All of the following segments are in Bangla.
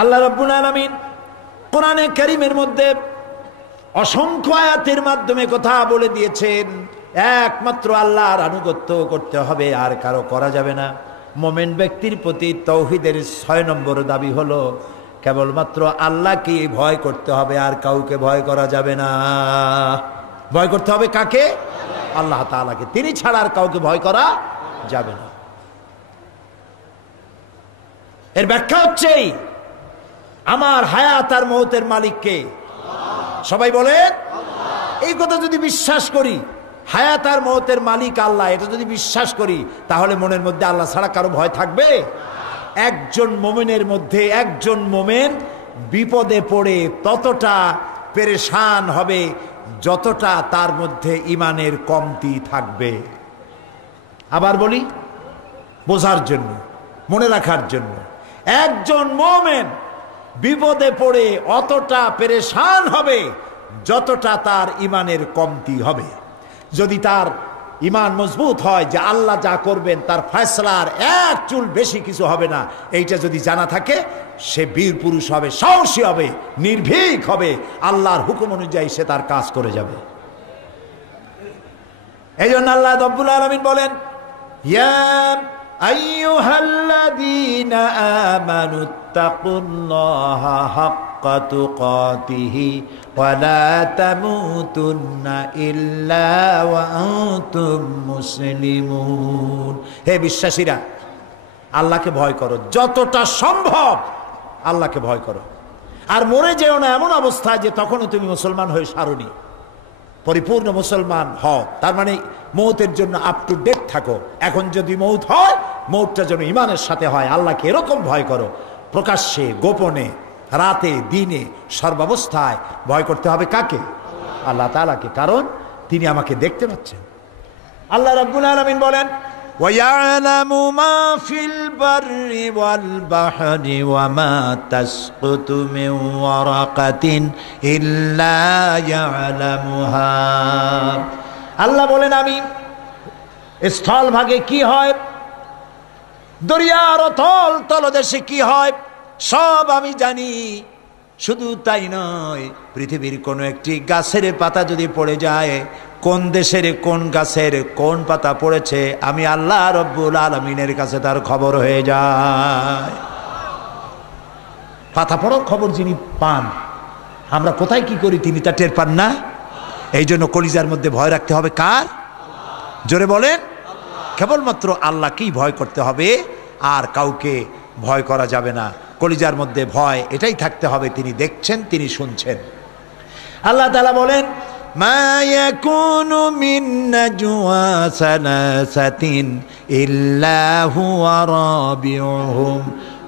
আল্লাহ রাব্বুল আলামিন কোরআনে কারীমের মধ্যে অসংখ্য আয়াতের মাধ্যমে কথা বলে দিয়েছেন, একমাত্র আল্লাহর আনুগত্য করতে হবে, আর কারো করা যাবে না। মোমেন ব্যক্তির প্রতি তাওহীদের 6 নম্বর দাবি হলো কেবলমাত্র আল্লাহকে ভয় করতে হবে, আর কাউকে ভয় করা যাবে না। ভয় করতে হবে কাকে? আল্লাহ তাআলাকে। তিনি ছাড়া আর কাউকে ভয় করা যাবে না। এর ব্যাখ্যা হচ্ছে আমার হায়াত আর মওতের মালিককে। সবাই বলেন, এই কথা যদি বিশ্বাস করি, হায়াত আর মওতের মালিক আল্লাহ, এটা যদি বিশ্বাস করি, তাহলে মনের মধ্যে আল্লাহ ছাড়া কারো ভয় থাকবে? একজন মোমেনের মধ্যে একজন মোমেন বিপদে পড়ে ততটা পেরেশান হবে যতটা তার মধ্যে ইমানের কমতি থাকবে। আবার বলি বোঝার জন্য, মনে রাখার জন্য, একজন মোমেন বিপদে পড়ে অতটা পেরেশান হবে যতটা তার ইমানের কমতি হবে। যদি তার ইমান মজবুত হয় যে আল্লাহ যা করবেন তার ফয়সালার এক চুল বেশি কিছু হবে না, এইটা যদি জানা থাকে, সে বীর পুরুষ হবে, সাহসী হবে, নির্ভীক হবে, আল্লাহর হুকুম অনুযায়ী সে তার কাজ করে যাবে। এই জন্য আল্লাহ রাব্বুল আলামিন বলেন, ইয়া আইয়ুহাল্লাযীনা আমানুত্তাকুল্লাহা হাক্কা তুকাতিহি ওয়া লা তামুতুন্না ইল্লা ওয়া আনতুম মুসলিমুন। হে বিশ্বাসীরা, আল্লাহকে ভয় করো, যতটা সম্ভব আল্লাহকে ভয় করো, আর মরে যেও না এমন অবস্থায় যে তখনও তুমি মুসলমান হয়ে সারোনি। পরিপূর্ণ মুসলমান হও, তার মানে মৌতের জন্য আপ টু ডেট থাকো। এখন যদি মৌত হয়, মৌতটা যেন ইমানের সাথে হয়। আল্লাহকে এরকম ভয় করো, প্রকাশ্যে গোপনে, রাতে দিনে, সর্বাবস্থায় ভয় করতে হবে কাকে? আল্লাহ তাআলাকে, কারণ তিনি আমাকে দেখতে পাচ্ছেন। আল্লাহ রাব্বুল আলামিন বলেন, وَيَعْلَمُ مَا فِي الْبَرِّ وَالْبَحْرِ وَمَا تَسْقُطُ مِنْ وَرَقَةٍ إِلَّا يَعْلَمُهَا। আল্লাহ বলেন, আমি স্থল ভাগে কি হয়, দরিয়ার অতল তলদেশে কি হয়, সব আমি জানি। শুধু তাই নয়, পৃথিবীর কোনো একটি গাছের পাতা যদি পড়ে যায়, কোন দেশের কোন গাছের কোন পাতা পড়েছে, আমি আল্লাহ রব্বুল আলামিনের কাছে তার খবর হয়ে যায়। পাতা পড়ার খবর যিনি পান, আমরা কোথায় কি করি তিনি তা টের পান না। এই জন্য কলিজার মধ্যে ভয় রাখতে হবে কার? জোরে বলেন, কেবলমাত্র আল্লাহকেই ভয় করতে হবে, আর কাউকে ভয় করা যাবে না। কলিজার মধ্যে ভয় এটাই থাকতে হবে, তিনি দেখছেন, তিনি শুনছেন। আল্লাহ তাআলা বলেন, মা ইয়াকুনু মিন নাজওয়া সালাসাতিন ইল্লা হুয়া রাবিউহুম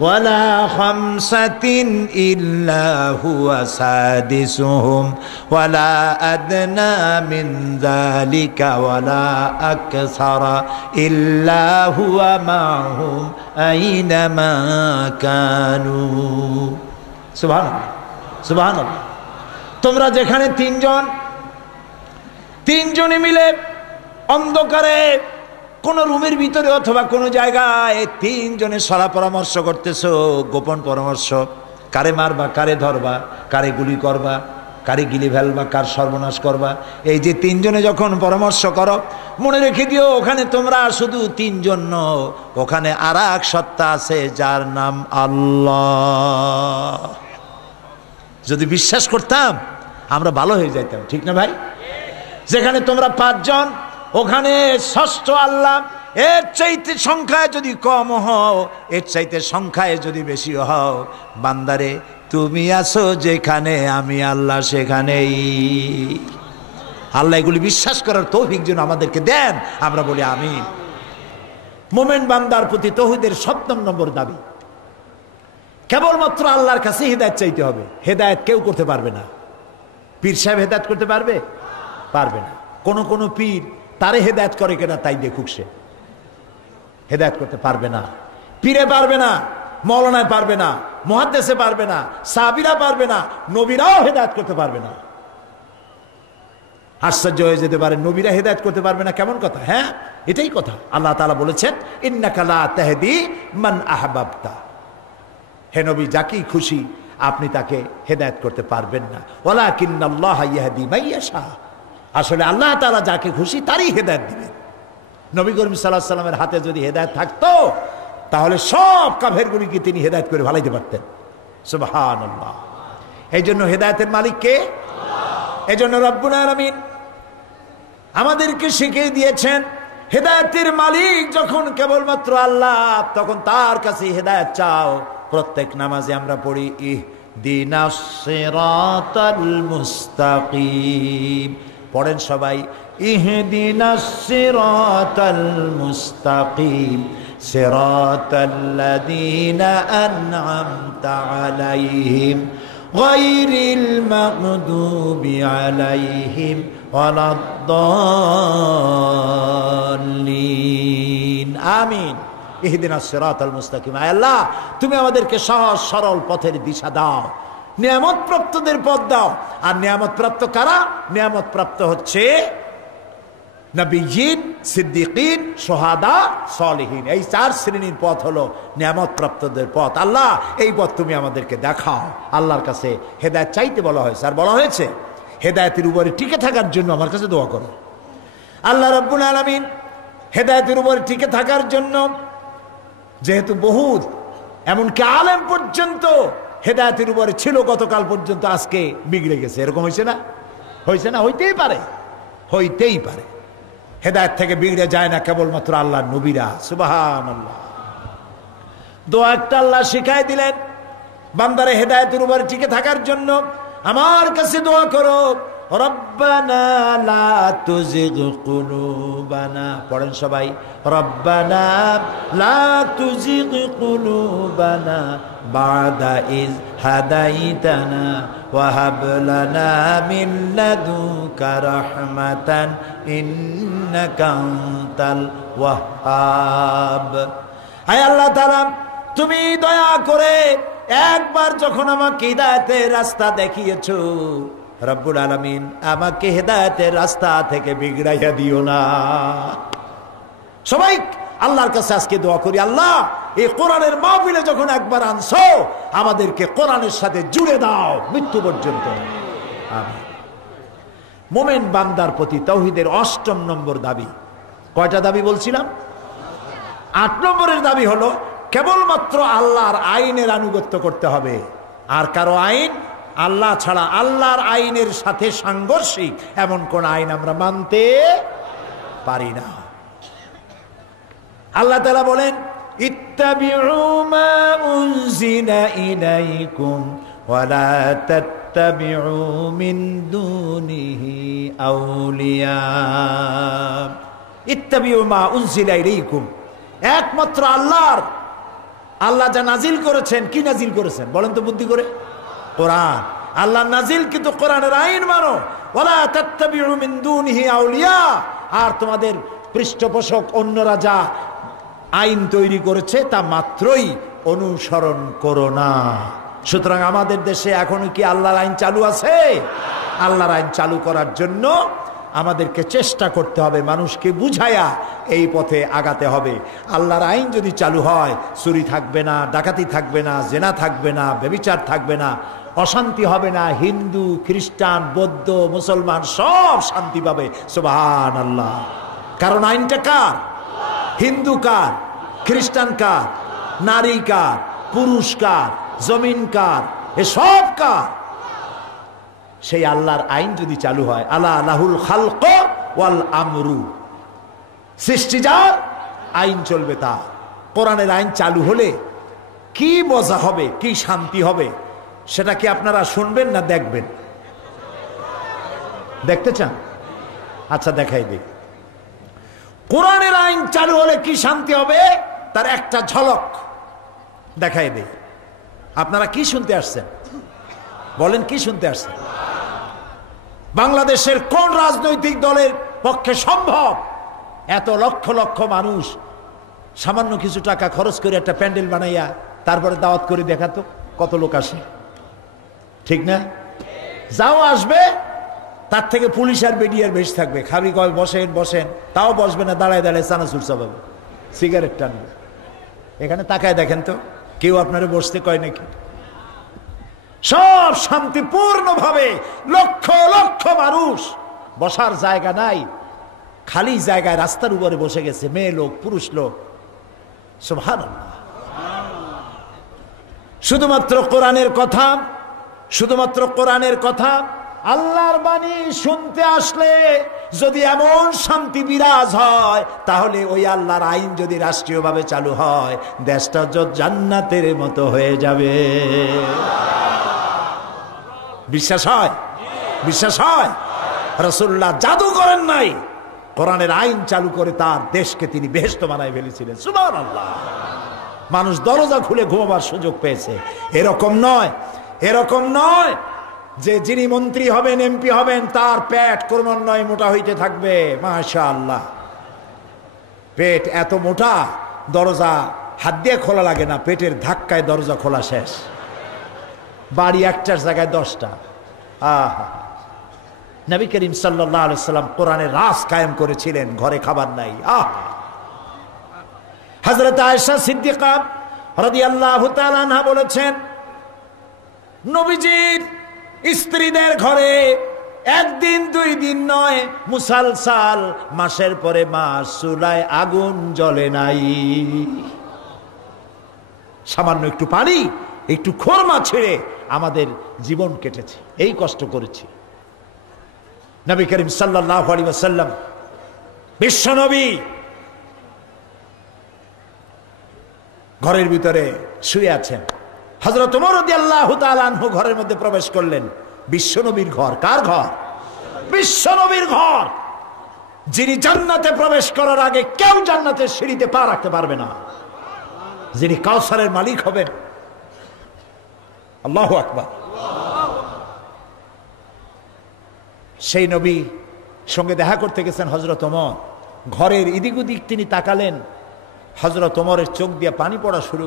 ওয়ালা খামসাতিন ইল্লা হুয়া সাদিসুহুম ওয়ালা আদনা মিন যালিকা ওয়ালা আকসারা ইল্লা হুয়া মাহুম আইনামা কানু। সুবহানাল্লাহ, সুবহানাল্লাহ। তোমরা যেখানে তিনজনে মিলে অন্ধকারে কোন রুমের ভিতরে অথবা কোনো জায়গায় তিনজনে সলা পরামর্শ করতেছো, গোপন পরামর্শ, কারে মারবা, কারে ধরবা, কারে গুলি করবা, কারে গিলে ফেলবা, কার সর্বনাশ করবা, এই যে তিনজনে যখন পরামর্শ করো, মনে রেখে দিও ওখানে তোমরা শুধু তিনজন নও, ওখানে আর এক সত্তা আছে যার নাম আল্লাহ। যদি বিশ্বাস করতাম আমরা ভালো হয়ে যাইতাম, ঠিক না ভাই? যেখানে তোমরা 5 জন, ওখানে ষষ্ঠ আল্লাহ। এর চাইতে সংখ্যায় যদি কম হও, এর চাইতে সংখ্যায় যদি বেশি হও, বান্দারে তুমি আছো যেখানে, আমি আল্লাহ সেখানেই। আল্লাহ এগুলি বিশ্বাস করার তৌফিক যেন আমাদেরকে দেন, আমরা বলি আমিন। মোমেন বান্দার প্রতি তাওহীদের 7 নম্বর দাবি, কেবলমাত্র আল্লাহর কাছে হেদায়েত চাইতে হবে। হেদায়েত কেউ করতে পারবে না। পীর সাহেব হেদায়েত করতে পারবে? পারবে না। কোন পীর তারে হেদায়েত করে কিনা তাই দেখুক, সে হেদায়েত করতে পারবে না। পীরে পারবে না, মৌলানায় পারবে না, মুহাদ্দিসে পারবে না, সাহাবীরা পারবে না, নবীরাও হেদায়েত করতে পারবে না। আশ্চর্য হয়ে যেতে পারে, নবীরা হেদায়েত করতে পারবে না, কেমন কথা? হ্যাঁ, এটাই কথা। আল্লাহ তাআলা বলেছেন, ইন্নাকা লা তাহদি মান আহবাবতা। হে নবী, যাকেই খুশি আপনি তাকে হেদায়েত করতে পারবেন না। ওয়ালাকিন্নাল্লাহ ইয়াহদি মাইয়াশা, আসলে আল্লাহ তাআলা যাকে খুশি তারই হেদায়েত দিবেন। নবী করিম সাল্লাল্লাহু আলাইহি সাল্লামের হাতে যদি হেদায়েত থাকতো তাহলে সব কাফেরগুলিকে তিনি হেদায়েত করে ভালাইতে পারতেন। সুবহানাল্লাহ। এই জন্য হেদায়েতের মালিক কে? এই জন্য রব্বুল আলামিন আমাদেরকে শিখিয়ে দিয়েছেন, হেদায়েতের মালিক যখন কেবলমাত্র আল্লাহ, তখন তার কাছে হেদায়েত চাও। প্রত্যেক নামাজে আমরা পড়ি ইহদিনাস সিরাতাল মুস্তাকিম, পড়েন সবাই ইহদিনাস সিরাতাল মুস্তাকিম সিরাতাল্লাযীনা আন'আমতা আলাইহিম গায়রিল মাগদুবি আলাইহিম ওয়ালাদ-দাল্লিন। আমিন। ইহদিনাস সিরাতাল মুস্তাকিম, আয় আল্লাহ তুমি আমাদেরকে সহজ সরল পথের দিশা দাও, নিয়ামত প্রাপ্তদের পথ দাও। আর নিয়ামত প্রাপ্ত কারা? নিয়ামত প্রাপ্ত হচ্ছে নবিয়্যিন, সিদ্দিকিন, শুহাদা, সালিহিন। এই চার শ্রেণীর পথ হলো নিয়ামত প্রাপ্তদের পথ। আল্লাহ এই পথ তুমি আমাদেরকে দেখাও। আল্লাহর কাছে হেদায়েত চাইতে বলা হয়েছে, আর বলা হয়েছে হেদায়েতের উপরে টিকে থাকার জন্য আমার কাছে দোয়া করো। আল্লাহ রাব্বুল আলামিন হেদায়েতের উপরে টিকে থাকার জন্য, যেহেতু বহুত এমনকি আলেম পর্যন্ত হেদায়েতের উপরে ছিল গতকাল পর্যন্ত, আজকে বিগড়ে গেছে, এরকম হয়েছে না? হয়েছে না? হইতেই পারে, হইতেই পারে। হেদায়েত থেকে বিগড়ে যায় না কেবলমাত্র আল্লাহর নবীরা। সুবহানাল্লাহ। দোয়া একটা আল্লাহ শিখাই দিলেন বান্দারে হেদায়েতের উপরে টিকে থাকার জন্য। আমার কাছে দোয়া করো, রব্বানা লা তুজিগ কুলুবানা, পড়েন সবাই রব্বানা লা তুজিগ কুলুবানা বাদা ইজ হাদাইতানা ওয়া হাব লানা মিন লাদুনকা রাহমাতান ইন্নাকা আনতাল ওয়াহ্হাব। আয় আল্লাহ তাআলা, তুমি দয়া করে একবার যখন আমাকে হিদায়াতের রাস্তা দেখিয়েছো, রব্বুল আলামিন আমাকে হেদায়েতের রাস্তা থেকে বিগড়াইয়া দিও না। সবাই আল্লাহর কাছে আজকে দোয়া করি, আল্লাহ এই কোরআনের মাহফিলে যখন একবার আনছো, আমাদেরকে কোরআনের সাথে জুড়ে দাও মৃত্যু পর্যন্ত। আমিন। মোমেন বান্দার প্রতি তাওহীদের ৮ম নম্বর দাবি। কয়টা দাবি বলছিলাম? ৮ নম্বরের দাবি হলো কেবলমাত্র আল্লাহর আইনের আনুগত্য করতে হবে। আর কারো আইন, আল্লাহ ছাড়া আল্লাহর আইনের সাথে সাংঘর্ষিক এমন কোন আইন আমরা মানতে পারি না। আল্লাহ তাআলা বলেন, ইত্তাবিউ মা উনজিলা ইলাইকুম ওয়া লা তাত্তাবিউ মিন দুনিহি আউলিয়া। ইত্তাবিউ মা উনজিলা ইলাইকুম, একমাত্র আল্লাহ যা নাজিল করেছেন। কি নাজিল করেছেন বলেন তো বুদ্ধি করে? কোরআন। আল্লাহ নাজিল কিন্তু কোরআনের আইন মানো। ওয়ালা তাত্তাবিউ মিন দুনিহি আউলিয়া, আর তোমাদের পৃষ্ঠপোষক অন্যরা যা আইন তৈরি করেছে তা মাত্রই অনুসরণ করো না। সুতরাং আমাদের দেশে এখনো কি আল্লাহর আইন চালু আছে? আল্লাহর আইন চালু করার জন্য আমাদেরকে চেষ্টা করতে হবে, মানুষকে বুঝায়া এই পথে আগাতে হবে। আল্লাহর আইন যদি চালু হয়, চুরি থাকবে না, ডাকাতি থাকবে না, জেনা থাকবে না, ব্যভিচার থাকবে না, অশান্তি হবে না। হিন্দু, খ্রিস্টান, বৌদ্ধ, মুসলমান সব শান্তি পাবে। সুবহানাল্লাহ। কারণ আইনটা কার? হিন্দু কার? খ্রিস্টান কার? নারী কার? পুরুষ কার? জমিন কার? এসব কার? সেই আল্লাহর আইন যদি চালু হয়, আলা লাহুল খালক ওয়াল আমরু, সৃষ্টি যার, আইন চলবে তার। কোরআনের আইন চালু হলে কি মজা হবে, কি শান্তি হবে, সেটা কি আপনারা শুনবেন না দেখবেন? দেখতে চান? আচ্ছা দেখাই দিই। কোরআনের আইন চালু হলে কি শান্তি হবে তার একটা ঝলক দেখাই দিই। আপনারা কি শুনতে আসছেন বলেন? কি শুনতে আসছেন? বাংলাদেশের কোন রাজনৈতিক দলের পক্ষে সম্ভব এত লক্ষ লক্ষ মানুষ সামান্য কিছু টাকা খরচ করে একটা প্যান্ডেল বানাইয়া তারপরে দাওয়াত করে দেখাতো? কত লোক আসে, ঠিক না? যাও আসবে, তার থেকে পুলিশ আর মিডিয়ার বেশি থাকবে। খাবি কয় বসেন বসেন, তাও বসবে না, দাঁড়ায় দাঁড়ায় চানাচুর চাপাবে, সিগারেট টানবে। এখানে তাকায় দেখেন তো, কেউ আপনারে বসতে কয় নাকি? সব শান্তিপূর্ণভাবে লক্ষ লক্ষ মানুষ, বসার জায়গা নাই, খালি জায়গায় রাস্তার উপরে বসে গেছে, মেয়ে লোক পুরুষ লোক। সুবহানাল্লাহ। শুধুমাত্র কোরআনের কথা, শুধুমাত্র কোরআনের কথা, আল্লাহর বাণী শুনতে আসলে যদি এমন শান্তি বিরাজ হয়, তাহলে ওই আল্লাহর আইন যদি রাষ্ট্রীয়ভাবে চালু হয়, দেশটা জান্নাতের মতো হয়ে যাবে। বিশ্বাস হয়? বিশ্বাস হয়? রাসূলুল্লাহ জাদু করেন নাই, কোরআনের আইন চালু করে তার দেশকে তিনি বেহেশত বানায় ফেলেছিলেন। সুবহানাল্লাহ। মানুষ দরজা খুলে ঘুমাবার সুযোগ পেয়েছে। এরকম নয়, এরকম নয় যে যিনি মন্ত্রী হবেন, এমপি হবেন, তার পেট ক্রমান্বয়ে মোটা হইতে থাকবে। মাশাআল্লাহ, পেট এত মোটা, দরজা হাত দিয়ে খোলা লাগে না, পেটের ধাক্কায় দরজা খোলা শেষ। বাড়ি একটার জায়গায় 10টা। আহা, নবী করিম সাল্লাল্লাহু আলাইহি সাল্লাম কোরআনের রাজ কায়েম করেছিলেন, ঘরে খাবার নাই। হযরত আয়েশা সিদ্দিকা রাদিয়াল্লাহু তাআলা আনহা বলেছেন, নবীজির স্ত্রীদের ঘরে একদিন 2 দিন নয়, মুসালসাল মাসের পরে মাস চুলায় আগুন জ্বলে নাই। সামান্য একটু পানি, একটু খোরমা ছেড়ে আমাদের জীবন কেটেছে, এই কষ্ট করেছি। নবী করিম সাল্লাল্লাহু আলাইহি ওয়াসাল্লাম বিশ্বনবী ঘরের ভিতরে শুয়ে আছেন। হযরত ওমর রাদিয়াল্লাহু তাআলা আনহু ঘরের মধ্যে প্রবেশ করলেন। বিশ্বনবীর ঘর। কার ঘর? বিশ্বনবীর ঘর। যিনি জান্নাতে প্রবেশ করার আগে কেউ জান্নাতের সিঁড়িতে পা রাখতে পারবে না, যিনি কাউসারের মালিক হবেন। আল্লাহু আকবার। সেই নবী সঙ্গে দেখা করতে গেছেন হযরত ওমর। ঘরের এদিক ওদিক তিনি তাকালেন, হযরত ওমরের চোখ দিয়ে পানি পড়া শুরু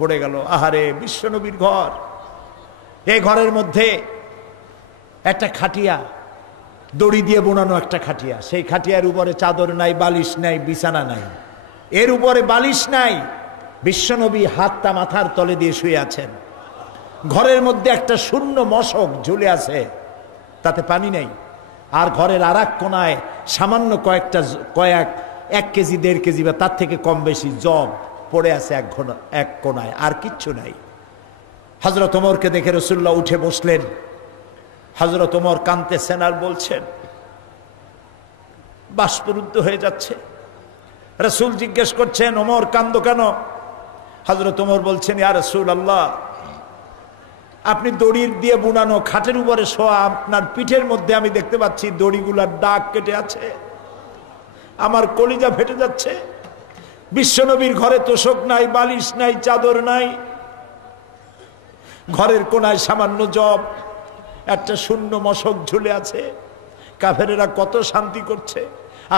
পড়ে গেল। আহারে, বিশ্বনবীর ঘর। এই ঘরের মধ্যে একটা খাটিয়া, দড়ি দিয়ে বোনানো একটা খাটিয়া। সেই খাটিয়ার উপরে চাদর নাই, বালিশ নাই, বিছানা নাই, এর উপরে বালিশ নাই। বিশ্বনবী হাতটা মাথার তলে দিয়ে শুয়ে আছেন। ঘরের মধ্যে একটা শূন্য মশক ঝুলে আছে, তাতে পানি নেই। আর ঘরের আর এক কোনায় সামান্য এক কেজি 1.5 কেজি বা তার থেকে কম বেশি জব পড়ে আছে এক কোনায়, আর কিচ্ছু নাই। হযরত ওমরকে দেখে রাসূলুল্লাহ উঠে বসলেন। হযরত ওমর কাঁদতেছেন আর বলছেন, বাষ্পরুদ্ধ হয়ে যাচ্ছে। রাসূল জিজ্ঞেস করছেন, ওমর কান্দো কেন? হযরত ওমর বলছেন, ইয়া রাসূলুল্লাহ, আপনি দড়ির দিয়ে বুনানো খাটের উপরে শোয়া, আপনার পিঠের মধ্যে আমি দেখতে পাচ্ছি দড়িগুলার দাগ কেটে আছে, আমার কলিজা ফেটে যাচ্ছে। বিশ্বনবীর ঘরে তোশক নাই, বালিশ নাই, চাদর নাই, ঘরের কোনায় সামান্য জব, একটা শূন্য মশক ঝুলে আছে। কাফেরেরা কত শান্তি করছে,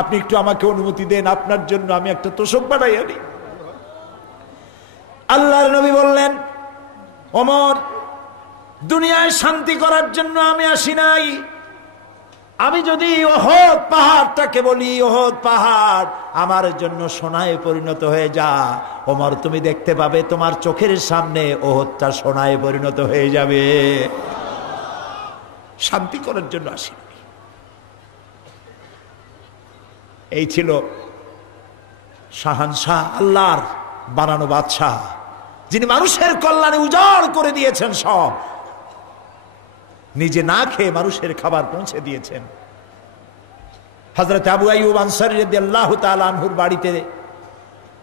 আপনি একটু আমাকে অনুমতি দেন, আপনার জন্য আমি একটা তোশক বানাই আনি। আল্লাহর নবী বললেন, ওমর, দুনিয়ায় শান্তি করার জন্য আমি আসি নাই। আমি যদি ওহদ পাহাড়টাকে বলি, ওহদ পাহাড় আমার জন্য সোনায় পরিণত হয়ে যা, ওমর তুমি দেখতে পাবে তোমার চোখের সামনে ওহদটা সোনায় পরিণত হয়ে যাবে। শান্তি করার জন্য আসি। এই ছিল শাহানশাহ, আল্লাহর বানানো বাদশাহ, যিনি মানুষের কল্যাণে উজাড় করে দিয়েছেন সব, নিজে না খেয়ে মানুষের খাবার পৌঁছে দিয়েছেন। হযরত আবু আইয়ুব আনসারী রাদিয়াল্লাহু তাআলা আনহুর বাড়িতে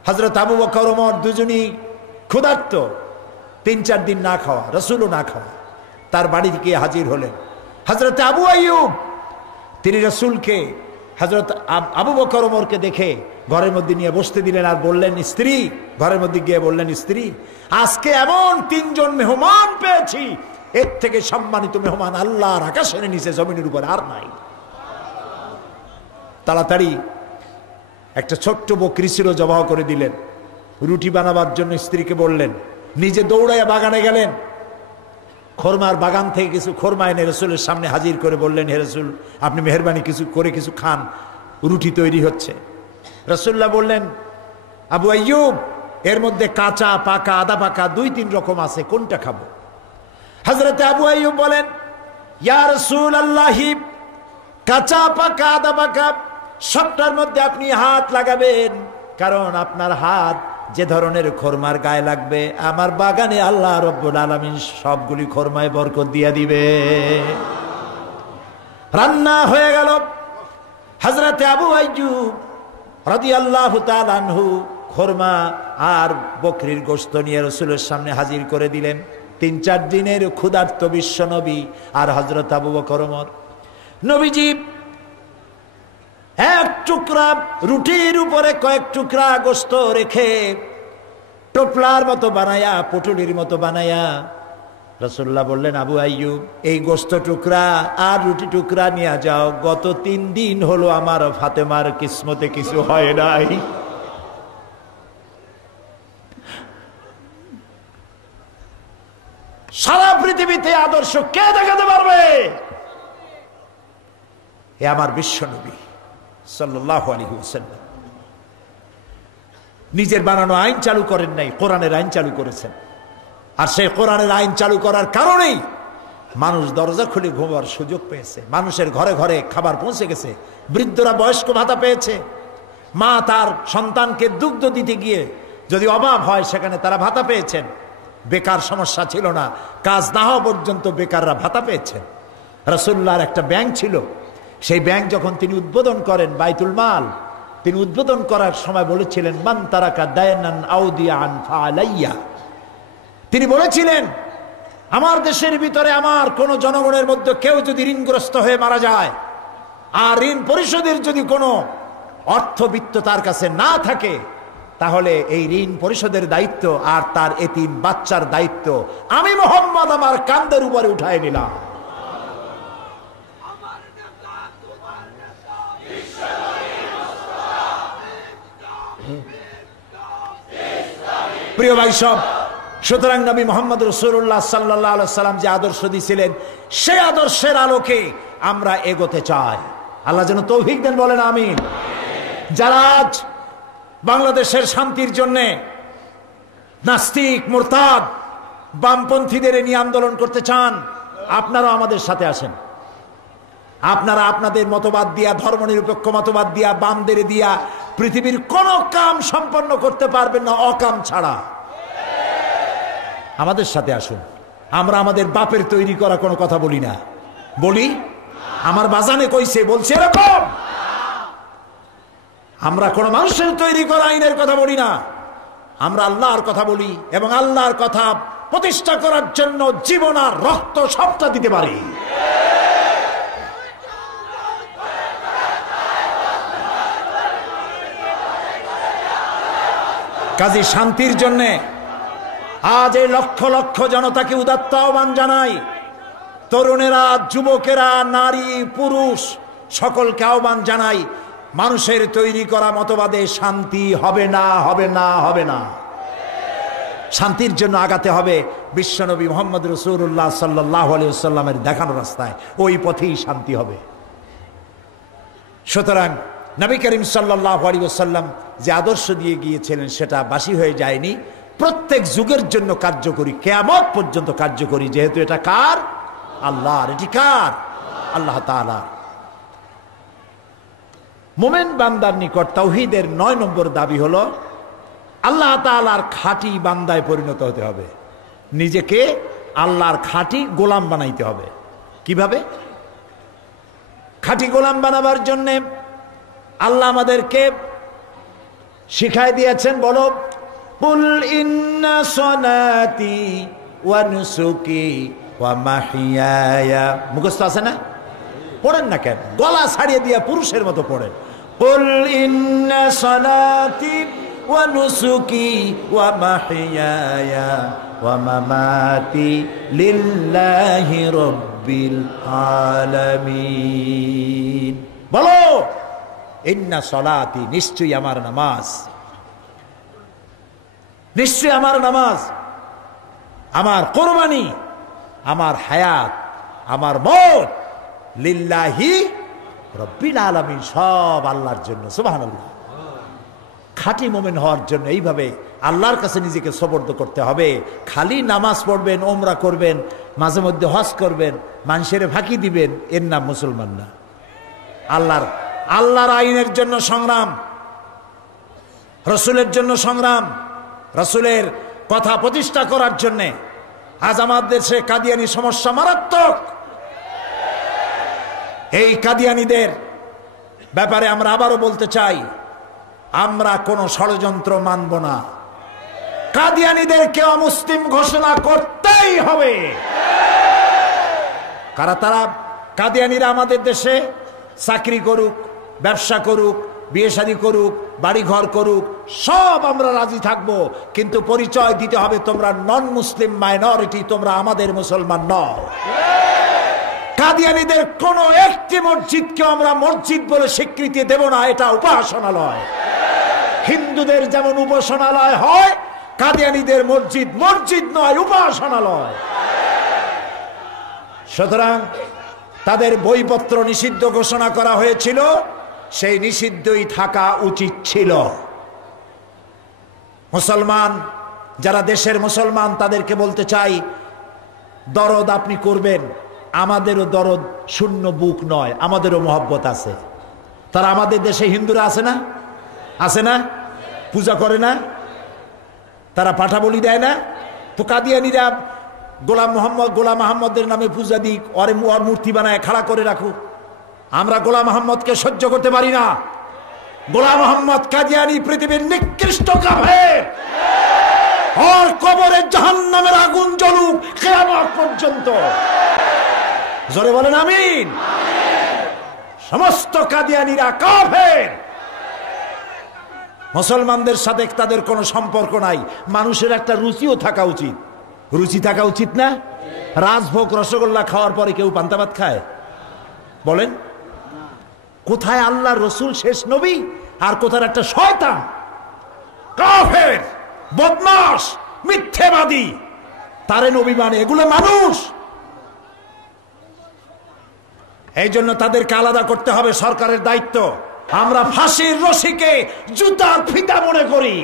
হযরত আবু বকর ওমর দুজনই ক্ষুধার্ত, 3-4 দিন না খাওয়া, রাসূলও না খাওয়া, তার বাড়ি গিয়ে হাজির হলেন। হযরত আবু আইয়ুব তিনি রাসূলকে, হযরত আবু বকর ওমরকে দেখে ঘরের মধ্যে নিয়ে বসতে দিলেন আর বললেন, স্ত্রী, ঘরের মধ্যে গিয়ে বললেন, স্ত্রী, আজকে এমন 3 জন মেহমান পেয়েছি, এর থেকে সম্মানিত মেহমান আল্লাহর আকাশের নিচে জমিনের উপর আর নাই। তাড়াতাড়ি একটা ছোট্ট বকরি ছিল, জবাহ করে দিলেন। রুটি বানাবার জন্য স্ত্রীকে বললেন, নিজে দৌড়াইয়া বাগানে গেলেন, খোরমার বাগান থেকে কিছু খোরমা এনে রাসূলের সামনে হাজির করে বললেন, হে রাসূল, আপনি মেহেরবানি কিছু খান, রুটি তৈরি হচ্ছে। রাসূলুল্লাহ বললেন, আবু আইয়ুব, এর মধ্যে কাঁচা পাকা আধা পাকা 2-3 রকম আছে, কোনটা খাবো? হযরত আবু আইয়ুব বলেন, ইয়া রাসূলুল্লাহ, কাঁচা পাকা আধা পাকা সবটার মধ্যে আপনি হাত লাগাবেন, কারণ আপনার হাত যে ধরনের খরমার গায়ে লাগবে আমার বাগানে আল্লাহ রাব্বুল আলামিন সবগুলি খরমায় বরকত দিয়ে দিবে। রান্না হয়ে গেল। হযরত আবু আইয়ুব রাদিয়াল্লাহু তাআলা আনহু খরমা আর বকরির গোশত নিয়ে রাসূলের সামনে হাজির করে দিলেন। 3-4 দিনের ক্ষুধার্ত বিশ্ব নবী আর হযরত আবু বকর ওমর। নবীজি এক টুকরা রুটির উপরে কয়েক টুকরা গোশত রেখে টোপলার মতো বানায়া, পুটুলির মতো বানায়া রাসূলুল্লাহ বললেন, আবু আইয়ুব, এই গোশত টুকরা আর রুটি টুকরা নিয়ে যাও, গত 3 দিন হলো আমার ফাতেমার কিসমতে কিছু হয় নাই। সারা পৃথিবীতে আদর্শ কে দেখাতে পারবে? এ আমার বিশ্ব নবী সাল্লাল্লাহু আলাইহি ওয়াসাল্লাম। নিজের বানানো আইন চালু করেন নাই, কোরআনের আইন চালু করেছেন। আর সেই কোরআনের আইন চালু করার কারণেই মানুষ দরজা খুলে ঘুমার সুযোগ পেয়েছে, মানুষের ঘরে ঘরে খাবার পৌঁছে গেছে, বৃদ্ধরা বয়স্ক ভাতা পেয়েছে, মা তার সন্তানকে দুগ্ধ দিতে গিয়ে যদি অভাব হয় সেখানে তারা ভাতা পেয়েছেন। বেকার সমস্যা ছিল না, কাজ না হওয়া পর্যন্ত বেকাররা ভাতা পেয়েছেন। রাসূলুল্লাহর একটা ব্যাংক ছিল, সেই ব্যাংক যখন তিনি উদ্বোধন করেন, বাইতুল মাল, তিনি উদ্বোধন করার সময় বলেছিলেন, মান তারাকা দায়নান আউদিয়ান ফালাইয়া। তিনি বলেছিলেন, আমার দেশের ভিতরে আমার কোন জনগণের মধ্যে কেউ যদি ঋণগ্রস্ত হয়ে মারা যায় আর ঋণ পরিশোধের যদি কোনো অর্থবিত্ত তার কাছে না থাকে, তাহলে এই ঋণ পরিশোধের দায়িত্ব আর তার এতিম বাচ্চার দায়িত্ব আমি মুহাম্মদ আমার কাঁধের উপরে উঠায় নিলাম। প্রিয় ভাই সব, সুতরাং নবী মুহাম্মদ রাসূলুল্লাহ সাল্লাল্লাহু আলাইহি সাল্লাম যে আদর্শ দিয়েছিলেন, সেই আদর্শের আলোকে আমরা এগোতে চাই। আল্লাহ যেন তৌফিক দেন, বলেন আমিন। যারা আজ বাংলাদেশের শান্তির জন্য নাস্তিক, মুরতাদ, বামপন্থীদের নিয়ে আন্দোলন করতে চান, আপনারা আমাদের সাথে আসেন। আপনারা আপনাদের মতবাদ দিয়া, ধর্মনিরপেক্ষ মতবাদ দিয়া, বামদের দিয়া পৃথিবীর কোন কাম সম্পন্ন করতে পারবেন না অকাম ছাড়া। আমাদের সাথে আসুন। আমরা আমাদের বাপের তৈরি করা কোনো কথা বলি না, বলি আমার বাজানে কইছে, বলছে এরকম। আমরা কোন মানুষের তৈরি করা আইনের কথা বলি না, আমরা আল্লাহর কথা বলি এবং আল্লাহর কথা প্রতিষ্ঠা করার জন্য জীবন আর রক্ত সবটা দিতে পারি। কাজী শান্তির জন্য আজ এই লক্ষ লক্ষ জনতাকে উদাত্ত আহ্বান জানাই। তরুণেরা, যুবকেরা, নারী, পুরুষ সকলকে আহ্বান জানাই, মানুষের তৈরি করা মতবাদে শান্তি হবে না, হবে না, হবে না। শান্তির জন্য আগাতে হবে বিশ্বনবী মুহাম্মদ রাসূলুল্লাহ সাল্লাল্লাহু আলাইহি ওয়াসাল্লামের দেখানো রাস্তায়, ওই পথেই শান্তি হবে। সুতরাং নবী করিম সাল্লাল্লাহু আলাইহি ওয়াসাল্লাম যে আদর্শ দিয়ে গিয়েছিলেন সেটা বাসি হয়ে যায়নি, প্রত্যেক যুগের জন্য কার্যকরী, কিয়ামত পর্যন্ত কার্যকরী। যেহেতু এটা কার? আল্লাহর। এটি কার? আল্লাহ তাআলা। মুমিন বান্দার নিকট তাওহীদের 9 নম্বর দাবি হলো আল্লাহ তাআলার খাঁটি বান্দায় পরিণত হতে হবে। নিজেকে আল্লাহর খাঁটি গোলাম বানাইতে হবে। কিভাবে? খাঁটি গোলাম বানাবার জন্যে আল্লাহ আমাদেরকে শিখাই দিয়েছেন। বলো, কুল ইন্না সলাতি ওয়া নুসুকি ওয়া মাহইয়ায়া। মুখস্থ আছে না? পড়েন না কেন? গলা ছাড়িয়ে দিয়ে পুরুষের মতো পড়েন। কুল ইন্না সলাতি ওয়া নুসুকি ওয়া মাহইয়ায়া ওয়া মামাতি লিল্লাহি রাব্বিল আলামিন। বলো, ইন্না সলাতি, নিশ্চয়ই আমার নামাজ, নিশ্চয়ই আমার নামাজ, আমার কোরবানি, আমার হায়াত, আমার মওত লিল্লাহি রাব্বিল আলামিন, সব আল্লাহর জন্য। সুবহানাল্লাহ। খাঁটি মুমিন হওয়ার জন্য এইভাবে আল্লাহর কাছে নিজেকে সোপর্দ করতে হবে। খালি নামাজ পড়বেন, ওমরা করবেন, মাঝে মধ্যে হজ করবেন, মানুষের ফাঁকি দিবেন, এর নাম মুসলমান না। আল্লাহর আইনের জন্য সংগ্রাম, রসুলের জন্য সংগ্রাম, রসুলের কথা প্রতিষ্ঠা করার জন্য। আজ আমাদের দেশে কাদিয়ানি সমস্যা মারাত্মক। এই কাদিয়ানিদের ব্যাপারে আমরা আবারও বলতে চাই, আমরা কোনো ষড়যন্ত্র মানব না। কাদিয়ানিদেরকে অমুসলিম ঘোষণা করতেই হবে। কারা তারা? কাদিয়ানিরা আমাদের দেশে চাকরি করুক, ব্যবসা করুক, বিয়ে শাদী করুক, বাড়ি ঘর করুক, সব আমরা রাজি থাকবো, কিন্তু পরিচয় দিতে হবে তোমরা নন মুসলিম মাইনরিটি, তোমরা আমাদের মুসলমান নও। কাদিয়ানিদের কোন একটি মসজিদকে আমরা মসজিদ বলে স্বীকৃতি দেব না, এটা উপাসনালয়। হিন্দুদের যেমন উপাসনালয় হয়, কাদিয়ানিদের মসজিদ মসজিদ নয়, উপাসনালয়। সুতরাং তাদের বইপত্র নিষিদ্ধ ঘোষণা করা হয়েছিল, সেই নিষিদ্ধই থাকা উচিত ছিল। মুসলমান যারা দেশের মুসলমান, তাদেরকে বলতে চাই, দরদ আপনি করবেন, আমাদেরও দরদ শূন্য বুক নয়, আমাদেরও মহব্বত আছে। তারা আমাদের দেশে হিন্দুরা আছে না? আছে না? পূজা করে না? তারা পাঠা বলি দেয় না? তো কাদিয়ানিরা গোলাম মোহাম্মদের নামে পূজা দিক, ওর মূর্তি বানায় খাড়া করে রাখুক। আমরা গোলাম মোহাম্মদকে সহ্য করতে পারি না। গোলাম মোহাম্মদ কাদিয়ানি পৃথিবীর নিকৃষ্ট কাফের। ওর কবরে জাহান্নামের আগুন জ্বলুক কিয়ামত পর্যন্ত। জোরে বলেন আমিন। সমস্ত কাদিয়ানিরা কাফের। মুসলমানদের সাথে তাদের কোনো সম্পর্ক নাই। মানুষের একটা রুচিও থাকা উচিত। রুচি থাকা উচিত না? রাজভোগ রসগোল্লা খাওয়ার পরে কেউ পান্তা ভাত খায়? বলেন, কোথায় আল্লাহ রসুল শেষ নবী, আর কোথায় একটা শয়তান কাফের, বদমাশ, মিথ্যেবাদী, তারে নবী মানে? এগুলো মানুষ। এই জন্য তাদেরকে আলাদা করতে হবে, সরকারের দায়িত্ব। আমরা ফাঁসির রশিকে জুতার ফিতা মনে করি,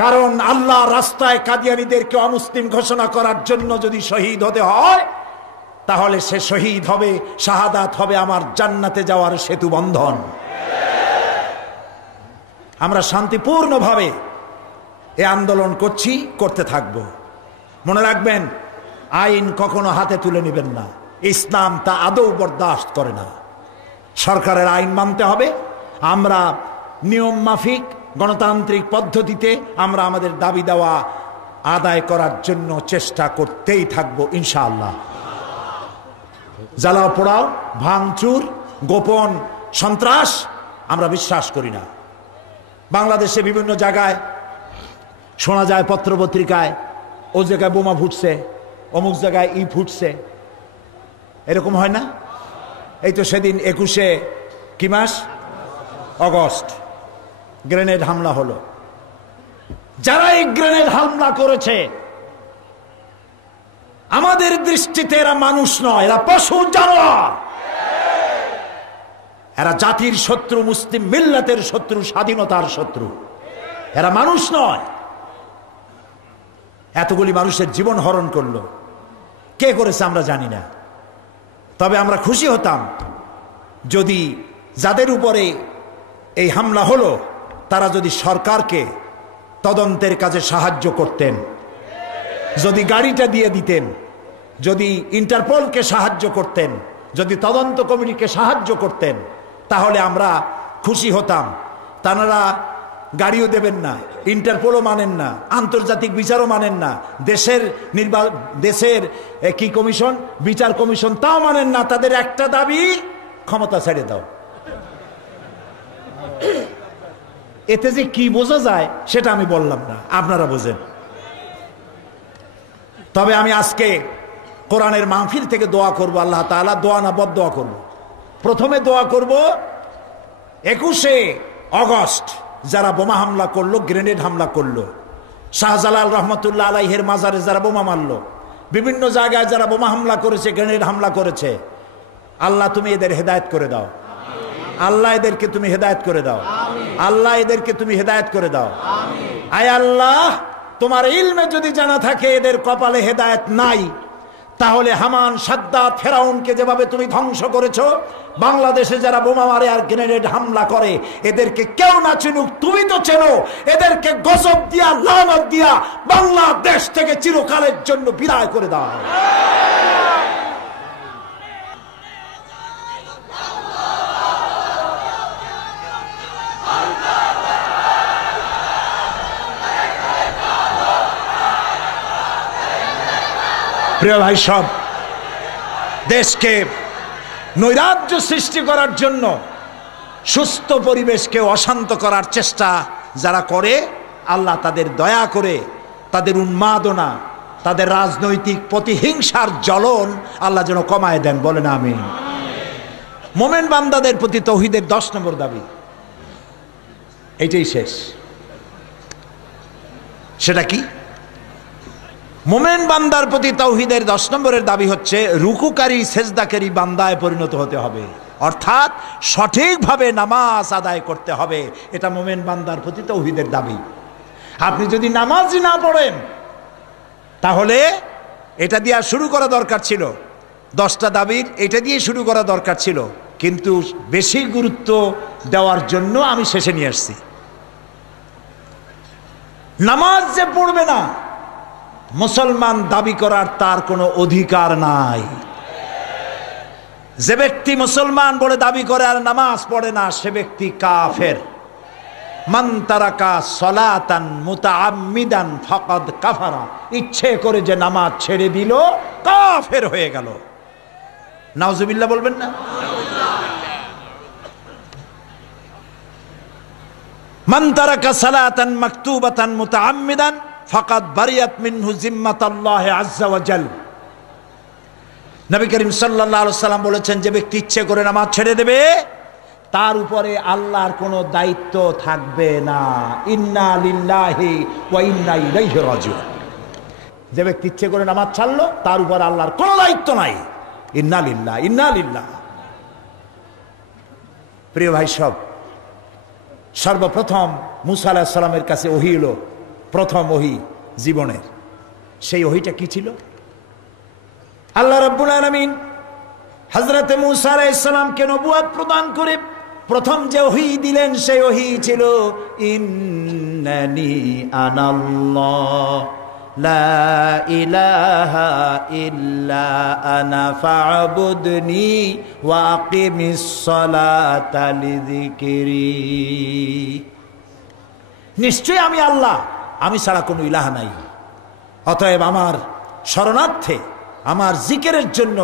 কারণ আল্লাহ রাস্তায় কাদিয়ানীদেরকে অমুসলিম ঘোষণা করার জন্য যদি শহীদ হতে হয়, তাহলে সে শহীদ হবে, শাহাদাত হবে আমার জান্নাতে যাওয়ার সেতু বন্ধন। আমরা শান্তিপূর্ণভাবে এই আন্দোলন করছি, করতে থাকব। মনে রাখবেন, আইন কখনো হাতে তুলে নেবেন না। ইসলাম তা আদৌ বরদাস্ত করে না। সরকারের আইন মানতে হবে। আমরা নিয়ম মাফিক গণতান্ত্রিক পদ্ধতিতে আমরা আমাদের দাবি দেওয়া আদায় করার জন্য চেষ্টা করতেই থাকবো ইনশাআল্লাহ। জ্বালাও পোড়াও, ভাঙচুর, গোপন সন্ত্রাস আমরা বিশ্বাস করি না। বাংলাদেশে বিভিন্ন জায়গায় শোনা যায়, পত্রপত্রিকায়, ও জায়গায় বোমা ফুটছে, অমুক জায়গায় ফুটছে, এরকম হয় না? এই তো সেদিন 21 কি মাস, অগস্ট, গ্রেনেড হামলা হলো। যারা এই গ্রেনেড হামলা করেছে, আমাদের দৃষ্টিতে এরা মানুষ নয়, এরা পশু জানোয়ার। এরা জাতির শত্রু, মুসলিম মিল্লাতের শত্রু, স্বাধীনতার শত্রু। এরা মানুষ নয়। এতগুলি মানুষের জীবন হরণ করলো। কে করেছে আমরা জানি না, তবে আমরা খুশি হতাম যদি যাদের উপরে এই হামলা হলো তারা যদি সরকারকে তদন্তের কাজে সাহায্য করতেন, যদি গাড়িটা দিয়ে দিতেন, যদি ইন্টারপোলকে সাহায্য করতেন, যদি তদন্ত কমিটিকে সাহায্য করতেন, তাহলে আমরা খুশি হতাম। তারা গাড়িও দেবেন না, ইন্টারপোলও মানেন না, আন্তর্জাতিক বিচারও মানেন না, দেশের কি কমিশন, বিচার কমিশন, তাও মানেন না। তাদের একটা দাবি, ক্ষমতা ছেড়ে দাও। এতে যে কি বোঝা যায় সেটা আমি বললাম না, আপনারা বোঝেন। তবে আমি আজকে কোরআনের মাহফিল থেকে দোয়া করব, আল্লাহ তাআলা, দোয়া না বদদোয়া করব। প্রথমে দোয়া করব 21 অগস্ট যারা বোমা হামলা করলো, গ্রেনেড হামলা করলো, শাহজালাল রহমতুল্লাহ আলাইহের মাজারে যারা বোমা মারলো, বিভিন্ন জায়গায় যারা বোমা হামলা করেছে, গ্রেনেড হামলা করেছে, আল্লাহ তুমি এদের হেদায়েত করে দাও। আল্লাহ এদেরকে তুমি হেদায়েত করে দাও। আল্লাহ এদেরকে তুমি হেদায়েত করে দাও। আয় আল্লাহ, তোমার ইলমে যদি জানা থাকে এদের কপালে হেদায়েত নাই, তাহলে হামান, সাদ্দাত, ফেরাউনকে যেভাবে তুমি ধ্বংস করেছো, বাংলাদেশে যারা বোমা মারে আর গ্রেনেড হামলা করে এদেরকে কেউ না চিনুক, তুমি তো চেনো, এদেরকে গজব দিয়া, লানত দিয়া বাংলাদেশ থেকে চিরকালের জন্য বিদায় করে দাও। প্রিয় ভাই সব, দেশকে নৈরাজ্য সৃষ্টি করার জন্য, সুস্থ পরিবেশকে অশান্ত করার চেষ্টা যারা করে, আল্লাহ তাদের দয়া করে তাদের উন্মাদনা, তাদের রাজনৈতিক প্রতিহিংসার জ্বলন আল্লাহ যেন কমায় দেন, বলেন আমিন। মোমেন বান্দাদের প্রতি তৌহিদের 10 নম্বর দাবি, এইটাই শেষ। সেটা কি? মোমেন বান্দার প্রতি তাওহীদের 10 নম্বরের দাবি হচ্ছে রুকুকারী, সেজদাকারী বান্দায় পরিণত হতে হবে, অর্থাৎ সঠিকভাবে নামাজ আদায় করতে হবে। এটা মোমেন বান্দার প্রতি তাওহীদের দাবি। আপনি যদি নামাজই না পড়েন, তাহলে এটা দিয়ে শুরু করা দরকার ছিল, 10টা দাবির এটা দিয়ে শুরু করা দরকার ছিল, কিন্তু বেশি গুরুত্ব দেওয়ার জন্য আমি শেষে নিয়ে আসছি। নামাজ যে পড়বে না, মুসলমান দাবি করার তার কোনো অধিকার নাই। যে ব্যক্তি মুসলমান বলে দাবি করে আর নামাজ পড়ে না, সে ব্যক্তি কাফের। মান তারাকা সলাতান মুতাআম্মিদান ফাকাদ কাফারা, ইচ্ছে করে যে নামাজ ছেড়ে দিল কাফের হয়ে গেল। নাউজুবিল্লাহ বলবেন না? মান তারাকা সালাতান মাকতুবাতান মুতাআম্মিদান ফাকাদ বারিয়াত মিনহু জিম্মাতুল্লাহ আযজা ওয়া জাল। নবী করিম সাল্লাল্লাহু আলাইহি সাল্লাম বলেছেন, যে ব্যক্তি ইচ্ছে করে নামাজ ছেড়ে দেবে তার উপরে আল্লাহর কোনো দায়িত্ব থাকবে না। ইন্না লিল্লাহি ওয়া ইন্না ইলাইহি রাজিউন। যে ব্যক্তি ইচ্ছে করে নামাজ ছাড়লো তার উপর আল্লাহর কোনো দায়িত্ব নাই। ইন্না লিল্লাহ, ইন্না লিল্লাহ। প্রিয় ভাই সব, সর্বপ্রথম মুসা আলাইহিস সালামের কাছে ওহী এলো, প্রথম ওহী জীবনের। সেই ওহীটা কি ছিল? আল্লাহ রাব্বুল আলামিন হযরত মুসা আলাইহিস সালামকে নবুয়ত প্রদান করে প্রথম যে ওহী দিলেন, সেই ওহী ছিল ইন্নানি আনাল্লাহ লা ইলাহা ইল্লা আনা ফা'বুদনি ওয়া আকিমিস সালাতা লিযিকরি। নিশ্চয় আমি আল্লাহ, আমি ছাড়া কোনো ইলাহ নাই, অতএব আমার শরণার্থে, আমার জিকিরের জন্য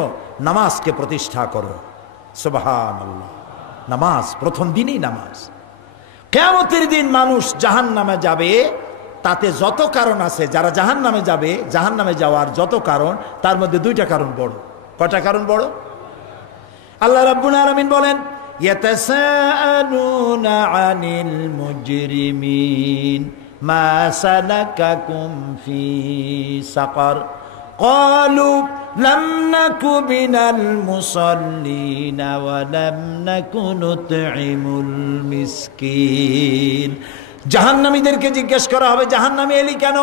নামাজকে প্রতিষ্ঠা করো। সুবহানাল্লাহ। নামাজ প্রথম দিনই নামাজ। কিয়ামতের দিন মানুষ জাহান্নামে যাবে, তাতে যত কারণ আছে, যারা জাহান্নামে যাবে, জাহান্নামে যাওয়ার যত কারণ, তার মধ্যে 2টা কারণ বড়। কয়টা কারণ বড়? আল্লাহ রাব্বুল আলামিন বলেন, ইয়াতাসাআলুনা আনিল মুজরিমিন মা সালাকাকুম ফি সাকার ক্বালু লাম নাকু মিনাল মুসাল্লিনা ওয়া লাম নাকু নুতঈমুল মিসকিন। জাহান্নামীদেরকে জিজ্ঞেস করা হবে, জাহান্নামী এলি কেন?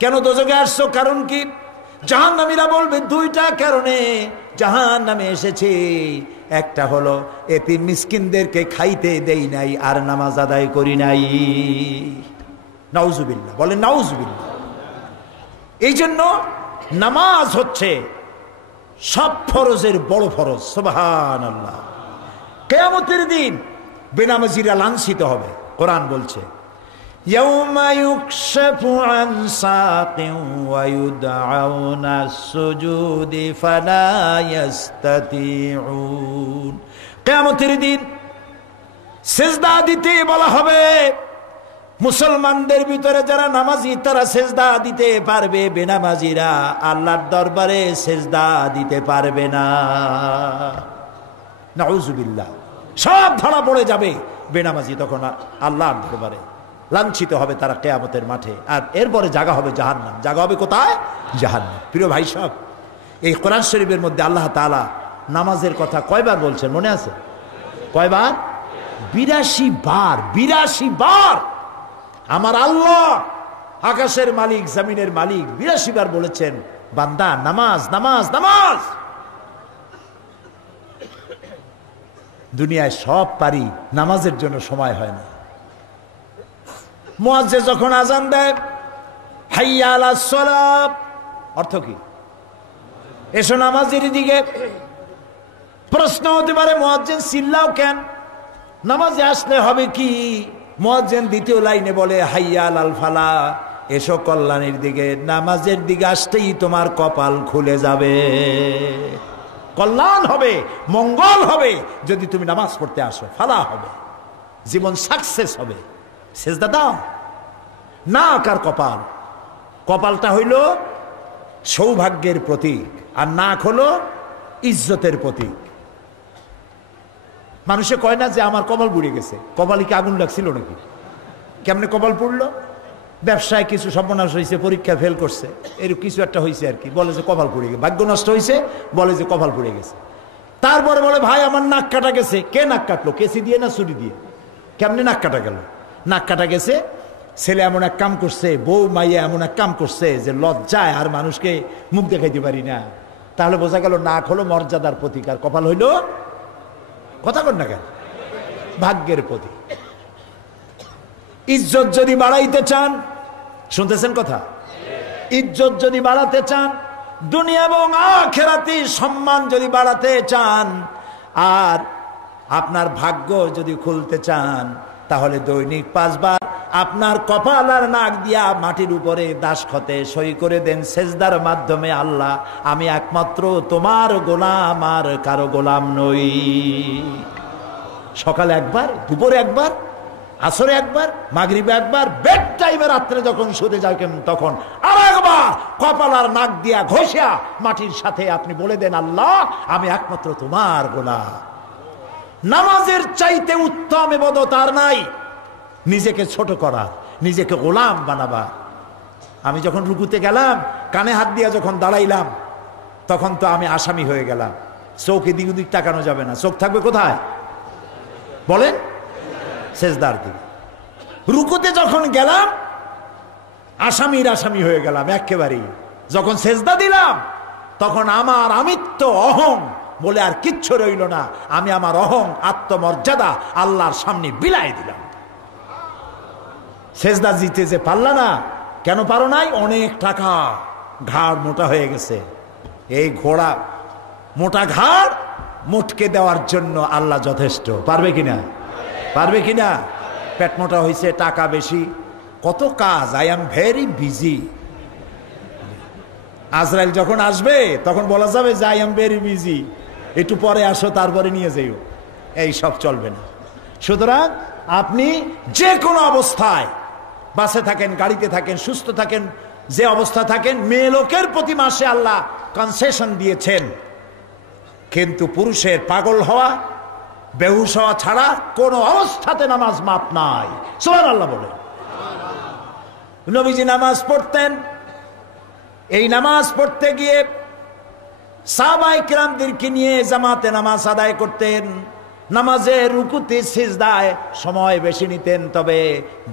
কেন দোজখে আসছো? কারণ কি? জাহান্নামীরা বলবে 2টা কারণে জাহান্নামে এসেছে। একটা হলো এতিম মিসকিনদেরকে খাইতে দেই নাই আর নামাজ আদায় করি নাই। নাউজুবিল্লাহ বলেন, নাউজুবিল্লাহ। এই জন্য নামাজ হচ্ছে সব ফরজের বড় ফরজ। সুবহানাল্লাহ। কিয়ামতের দিন বেনামাজিরা লাঞ্ছিত হবে। কোরআন বলছে, ইয়াউমা ইউকশাফু আন সাকিন ওয়া ইউদআউনা আস-সুজুদি ফালা ইস্তাতিউন। কিয়ামতের দিন সিজদা দিতে বলা হবে। মুসলমানদের ভিতরে যারা নামাজি তারা সিজদা দিতে পারবে, বেনামাজিরা আল্লাহর দরবারে সিজদা দিতে পারবে না। নাউজুবিল্লাহ। সব ধরা পড়ে যাবে। বেনামাজি তখন আল্লাহর দরবারে লাঞ্ছিত হবে তারা কিয়ামতের মাঠে। আর এরপরে জায়গা হবে জাহান্নাম। জায়গা হবে কোথায়? জাহান্নাম। প্রিয় ভাই সব, এই কোরআন শরীফের মধ্যে আল্লাহ তাআলা নামাজের কথা কয়বার বলছেন মনে আছে? কয়বার? 82 বার। 82 বার আমার আল্লাহ আকাশের মালিক জমিনের মালিক 82 বার বলেছেন, বান্দা নামাজ নামাজ নামাজ। দুনিয়ায় সব পারি, নামাজের জন্য সময় হয় না। মুয়াজ্জিন যখন আজান দেয়, হাইয়া আলাস সালাত, অর্থ কি? এসো নামাজের দিকে। প্রশ্ন হতে পারে, মুয়াজ্জিন চিল্লাও কেন? নামাজে আসলে হবে কি? মুয়াজ্জিন দ্বিতীয় লাইনে বলে, হাইয়া আলাল ফালাহ, এসো কল্যাণের দিকে। নামাজের দিকে আসতেই তোমার কপাল খুলে যাবে, কল্যাণ হবে, মঙ্গল হবে যদি তুমি নামাজ পড়তে আসো। ফালাহ হবে, জীবন সাকসেস হবে। সেজদা দাও। নাক আর কপাল, কপালটা হইল সৌভাগ্যের প্রতীক, আর নাক হলো ইজ্জতের প্রতীক। মানুষে কয় না যে আমার কপাল পুড়ে গেছে। কপালে কি আগুন লাগছিল নাকি? কেমনে কপাল পুড়লো? ব্যবসায় কিছু সর্বনাশ হয়েছে, পরীক্ষা ফেল করছে, এরকম কিছু একটা হয়েছে আর কি, বলে যে কপাল পুড়ে গেছে। ভাগ্য নষ্ট হয়েছে, বলে যে কপাল পুড়ে গেছে। তারপরে বলে, ভাই আমার নাক কাটা গেছে। কে নাক কাটলো? কেসি দিয়ে না ছুরি দিয়ে? কেমনে নাক কাটা গেল? নাক কাটা গেছে, ছেলে এমন এক কাম করছে, বউ মাইয়া এমন এক কাম করছে যে লজ্জায় আর মানুষকে মুখ দেখাইতে পারি না। তাহলে বোঝা গেল নাক হলো মর্যাদার প্রতীক, আর কপাল হইল, কথা কর না কেন, ভাগ্যের প্রতীক। ইজ্জত যদি বাড়াইতে চান, শুনতেছেন কথা, ইজ্জত যদি বাড়াতে চান, দুনিয়া এবং আখিরাতে সম্মান যদি বাড়াতে চান, আর আপনার ভাগ্য যদি খুলতে চান, তাহলে দৈনিক 5 বার আপনার কপাল আর নাক দিয়া মাটির উপরে দাসখতে সই করে দেন সেজদার মাধ্যমে, আল্লাহ আমি একমাত্র তোমার গোলাম, আর কারো গোলাম নই। সকালে একবার, দুপুরে একবার, আসরে একবার, মাগরিবে একবার, বেড টাইমে রাত্রে যখন শুতে যাবেন তখন আর একবার কপাল আর নাক দিয়া ঘষা মাটির সাথে আপনি বলে দেন, আল্লাহ আমি একমাত্র তোমার গোলাম। নামাজের চাইতে উত্তম ইবাদত আর নাই নিজেকে ছোট করা, নিজেকে গোলাম বানাবা। আমি যখন রুকুতে গেলাম, কানে হাত দিয়া যখন দাঁড়াইলাম, তখন তো আমি আসামি হয়ে গেলাম। চোখ এদিক ওদিক তাকানো যাবে না, চোখ থাকবে কোথায় বলেন? সেজদার দিকে। রুকুতে যখন গেলাম, আসামির আসামি হয়ে গেলাম একেবারেই। যখন সেজদা দিলাম, তখন আমার আমিত্ব অহং বলে আর কিচ্ছু রইল না। আমি আমার অহং আত্মমর্যাদা আল্লাহর সামনে বিলাই দিলাম। সেজদা দিতে যে পারলা না, কেন পারো নাই? অনেক টাকা, ঘাড় মোটা হয়ে গেছে। এই ঘোড়া মোটা ঘাড় মোটকে দেওয়ার জন্য আল্লাহ যথেষ্ট। পারবে কিনা? পারবে কিনা? পেট মোটা হয়েছে, টাকা বেশি, কত কাজ, আই এম ভেরি বিজি। আজরাইল যখন আসবে তখন বলা যাবে যে আই এম ভেরি বিজি, একটু পরে আসো, তারপরে নিয়ে যাইও। এই সব চলবে না। সুতরাং আপনি যে কোনো অবস্থায়, বাসে থাকেন, গাড়িতে থাকেন, সুস্থ থাকেন, যে অবস্থা থাকেন, মেয়ে লোকের প্রতি মাসে আল্লাহ কনসেশন দিয়েছেন, কিন্তু পুরুষের পাগল হওয়া, বেহুশ হওয়া ছাড়া কোন অবস্থাতে নামাজ মাপ নাই। সুবহানাল্লাহ বলে। নবীজি নামাজ পড়তেন, এই নামাজ পড়তে গিয়ে সাহাবায়ে কিরামদেরকে নিয়ে জামাতে নামাজ আদায় করতেন। নামাজের রুকুতে সিজদায় সময় বেশি নিতেন, তবে